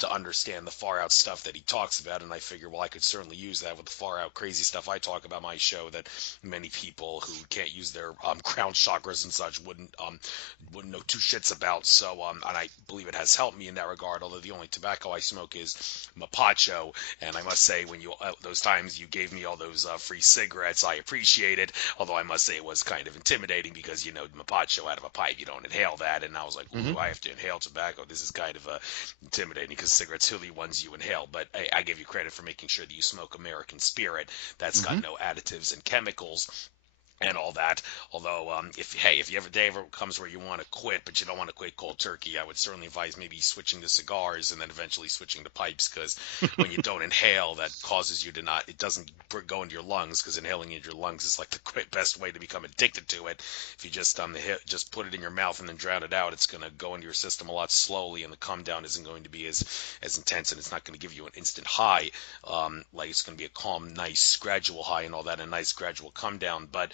to understand the far out stuff that he talks about. And I figure, well, I could certainly use that with the far out crazy stuff I talk about my show that many people who can't use their crown chakras and such wouldn't know two shits about. So and I believe it has helped me in that regard. Although the only tobacco I smoke is Mapacho, and I must say, when you those times you gave me all those free cigarettes, I appreciate it. Although I must say it was kind of intimidating because Mapacho out of a pipe, you don't inhale that, and I was like, Hmm. ooh, I have to inhale tobacco. This is kind of intimidating because cigarettes are the ones you inhale. But I give you credit for making sure that you smoke American Spirit. That's got Hmm. no additives and chemicals. and all that. Although, if you ever day ever comes where you want to quit, but you don't want to quit cold turkey, I would certainly advise maybe switching to cigars and then eventually switching to pipes, because when you don't inhale, that causes you to not. It doesn't go into your lungs, because inhaling into your lungs is like the best way to become addicted to it. If you just put it in your mouth and then drown it out, it's going to go into your system a lot slowly, and the come down isn't going to be as intense, and it's not going to give you an instant high. Like it's going to be a calm, nice, gradual high and all that, a nice gradual come down. But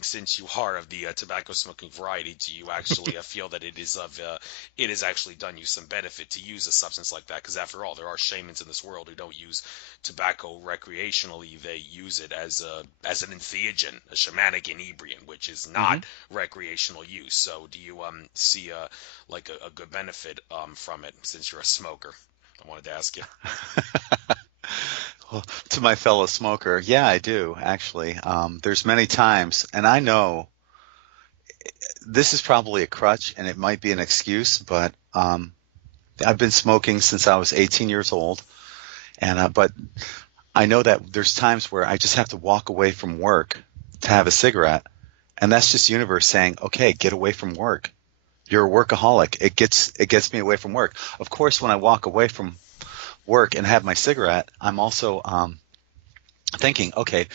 since you are of the tobacco smoking variety, do you actually feel that it has actually done you some benefit to use a substance like that? Because after all, there are shamans in this world who don't use tobacco recreationally; they use it as an entheogen, a shamanic inebriant, which is Hmm. not recreational use. So, do you see a good benefit from it since you're a smoker? I wanted to ask you. Well, to my fellow smoker, yeah, I do actually. There's many times, and I know this is probably a crutch and it might be an excuse, but I've been smoking since I was 18 years old, and but I know that there's times where I just have to walk away from work to have a cigarette, and that's just universe saying, "Okay, get away from work. You're a workaholic." It gets me away from work. Of course, when I walk away from work and have my cigarette, I'm also thinking, okay,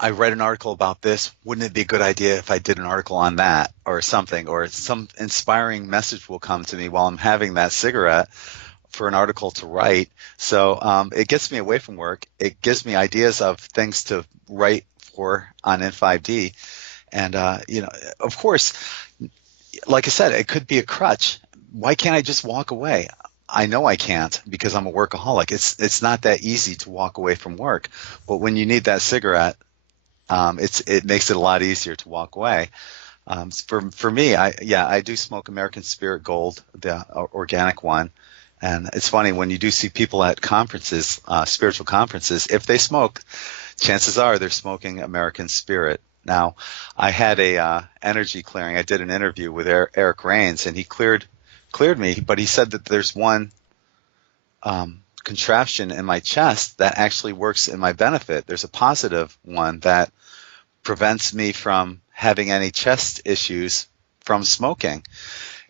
I read an article about this. Wouldn't it be a good idea if I did an article on that or something? Or some inspiring message will come to me while I'm having that cigarette for an article to write. So it gets me away from work. It gives me ideas of things to write for on N5D. And, of course, like I said, it could be a crutch. Why can't I just walk away? I know I can't because I'm a workaholic. It's not that easy to walk away from work. But when you need that cigarette, it makes it a lot easier to walk away. For me, I do smoke American Spirit Gold, the organic one, and it's funny when you do see people at conferences, spiritual conferences, if they smoke, chances are they're smoking American Spirit. Now, I had a energy clearing. I did an interview with Eric Rains, and he cleared me, but he said that there's one contraption in my chest that actually works in my benefit. There's a positive one that prevents me from having any chest issues from smoking.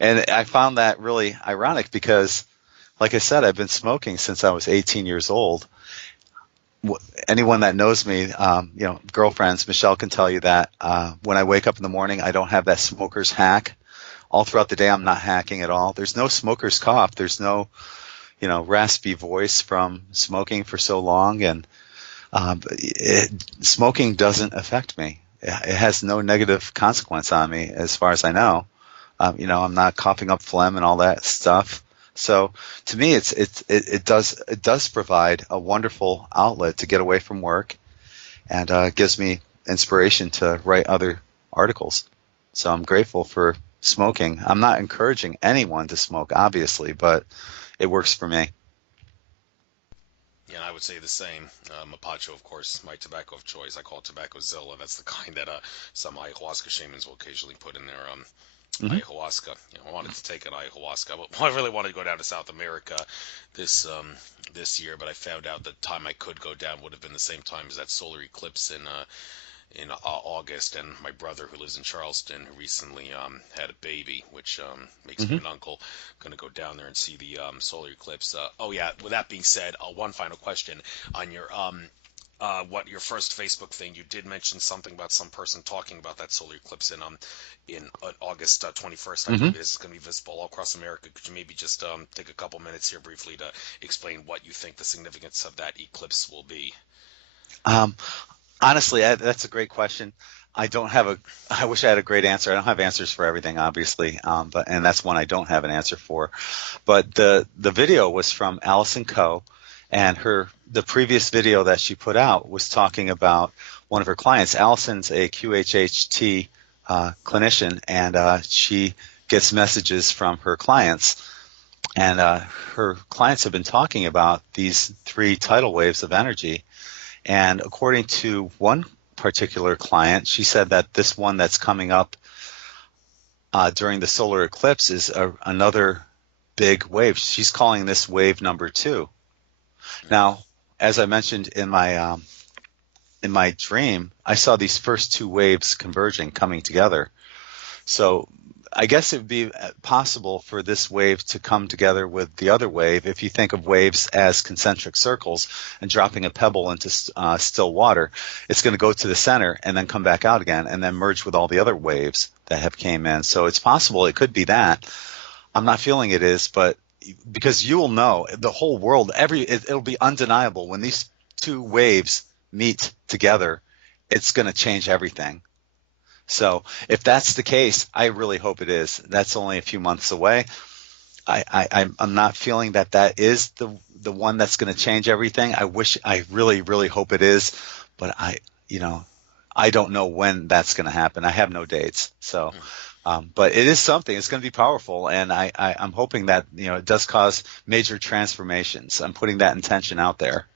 And I found that really ironic because, like I said, I've been smoking since I was 18 years old. Anyone that knows me, girlfriends, Michelle can tell you that when I wake up in the morning, I don't have that smoker's hack. All throughout the day, I'm not hacking at all. There's no smoker's cough. There's no, raspy voice from smoking for so long. And smoking doesn't affect me. It has no negative consequence on me as far as I know. I'm not coughing up phlegm and all that stuff. So to me, it does provide a wonderful outlet to get away from work, and gives me inspiration to write other articles. So I'm grateful for smoking. I'm not encouraging anyone to smoke, obviously, but it works for me. Yeah, and I would say the same. Mapacho, of course, my tobacco of choice. I call it Tobacco Zilla. That's the kind that some ayahuasca shamans will occasionally put in their Hmm. ayahuasca. I wanted to take an ayahuasca, but I really wanted to go down to South America this this year. But I found out the time I could go down would have been the same time as that solar eclipse in August, and my brother who lives in Charleston, who recently had a baby, which makes me Hmm. an uncle, going to go down there and see the solar eclipse. Oh yeah. With that being said, one final question on your your first Facebook thing. You did mention something about some person talking about that solar eclipse in August 21st. I Hmm. believe it is going to be visible all across America. Could you maybe just take a couple minutes here briefly to explain what you think the significance of that eclipse will be? Um, Honestly, that's a great question. I don't have a. I wish I had a great answer. I don't have answers for everything, obviously, and that's one I don't have an answer for. But the video was from Allison Coe, and the previous video that she put out was talking about one of her clients. Allison's a QHHT clinician, and she gets messages from her clients, and her clients have been talking about these three tidal waves of energy. And according to one particular client, she said that this one that's coming up during the solar eclipse is another big wave. She's calling this wave number two. Mm-hmm. Now, as I mentioned in my in my dream, I saw these first two waves converging, coming together. So I guess it would be possible for this wave to come together with the other wave if you think of waves as concentric circles and dropping a pebble into still water. It's going to go to the center and then come back out again and then merge with all the other waves that have came in. So it's possible it could be that. I'm not feeling it is, but because you will know the whole world, it'll be undeniable when these two waves meet together, it's going to change everything. So if that's the case, I really hope it is. That's only a few months away. I'm not feeling that that is the one that's going to change everything. I really, really hope it is, but you know, I don't know when that's going to happen. I have no dates. So, but it is something. It's going to be powerful, and I'm hoping that it does cause major transformations. I'm putting that intention out there.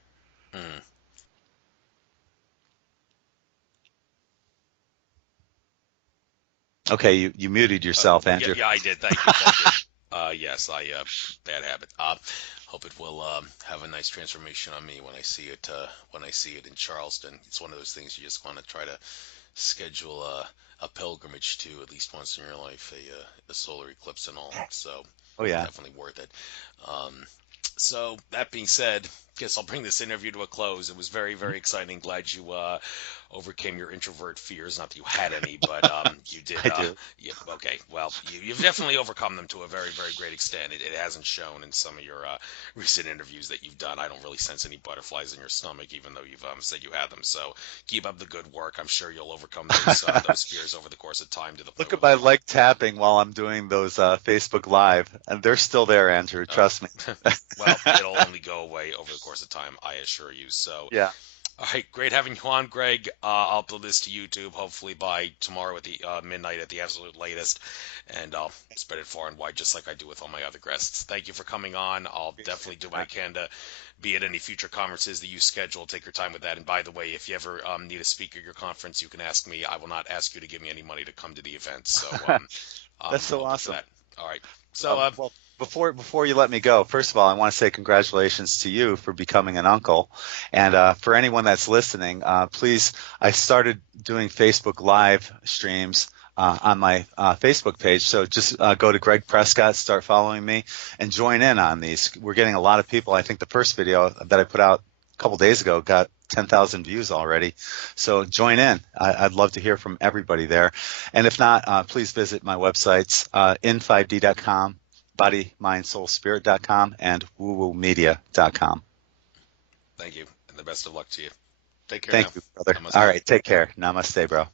Mm. Okay, you muted yourself, Yeah, Andrew. yeah, I did. Thank you, thank you. Yes, bad habit. Hope it will have a nice transformation on me when I see it. When I see it in Charleston, it's one of those things you just want to try to schedule a pilgrimage to at least once in your life, a solar eclipse and all. So Oh yeah. definitely worth it. Um, so that being said, guess I'll bring this interview to a close. It was very, very exciting. Glad you overcame your introvert fears. Not that you had any, but you did. I do. Yeah, okay. Well, you've definitely overcome them to a very, very great extent. It hasn't shown in some of your recent interviews that you've done. I don't really sense any butterflies in your stomach, even though you've said you had them. So keep up the good work. I'm sure you'll overcome those fears over the course of time to the point Look where at we my can leg tapping while I'm doing those Facebook Live, and they're still there, Andrew. Oh, Trust me. well, it'll only go away over the course of time, I assure you. So, Yeah. all right, great having you on, Greg. I'll upload this to YouTube hopefully by tomorrow at the midnight at the absolute latest, and I'll spread it far and wide just like I do with all my other guests. Thank you for coming on. I'll definitely Appreciate do what I that. can to be at any future conferences that you schedule. Take your time with that. And by the way, if you ever need a speaker at your conference, you can ask me. I will not ask you to give me any money to come to the event. So, That's I'm so open to awesome. that. All right. So, Well, before you let me go, first of all, I want to say congratulations to you for becoming an uncle, and for anyone that's listening, please. I started doing Facebook Live streams on my Facebook page, so just go to Gregg Prescott, start following me, and join in on these. We're getting a lot of people. I think the first video that I put out a couple days ago got 10,000 views already. So join in. I'd love to hear from everybody there. And if not, please visit my websites, in5d.com, bodymindsoulspirit.com, and woowoomedia.com. thank you, and the best of luck to you. Take care now. Thank you, brother. All Namaste. right, take care. Namaste, bro.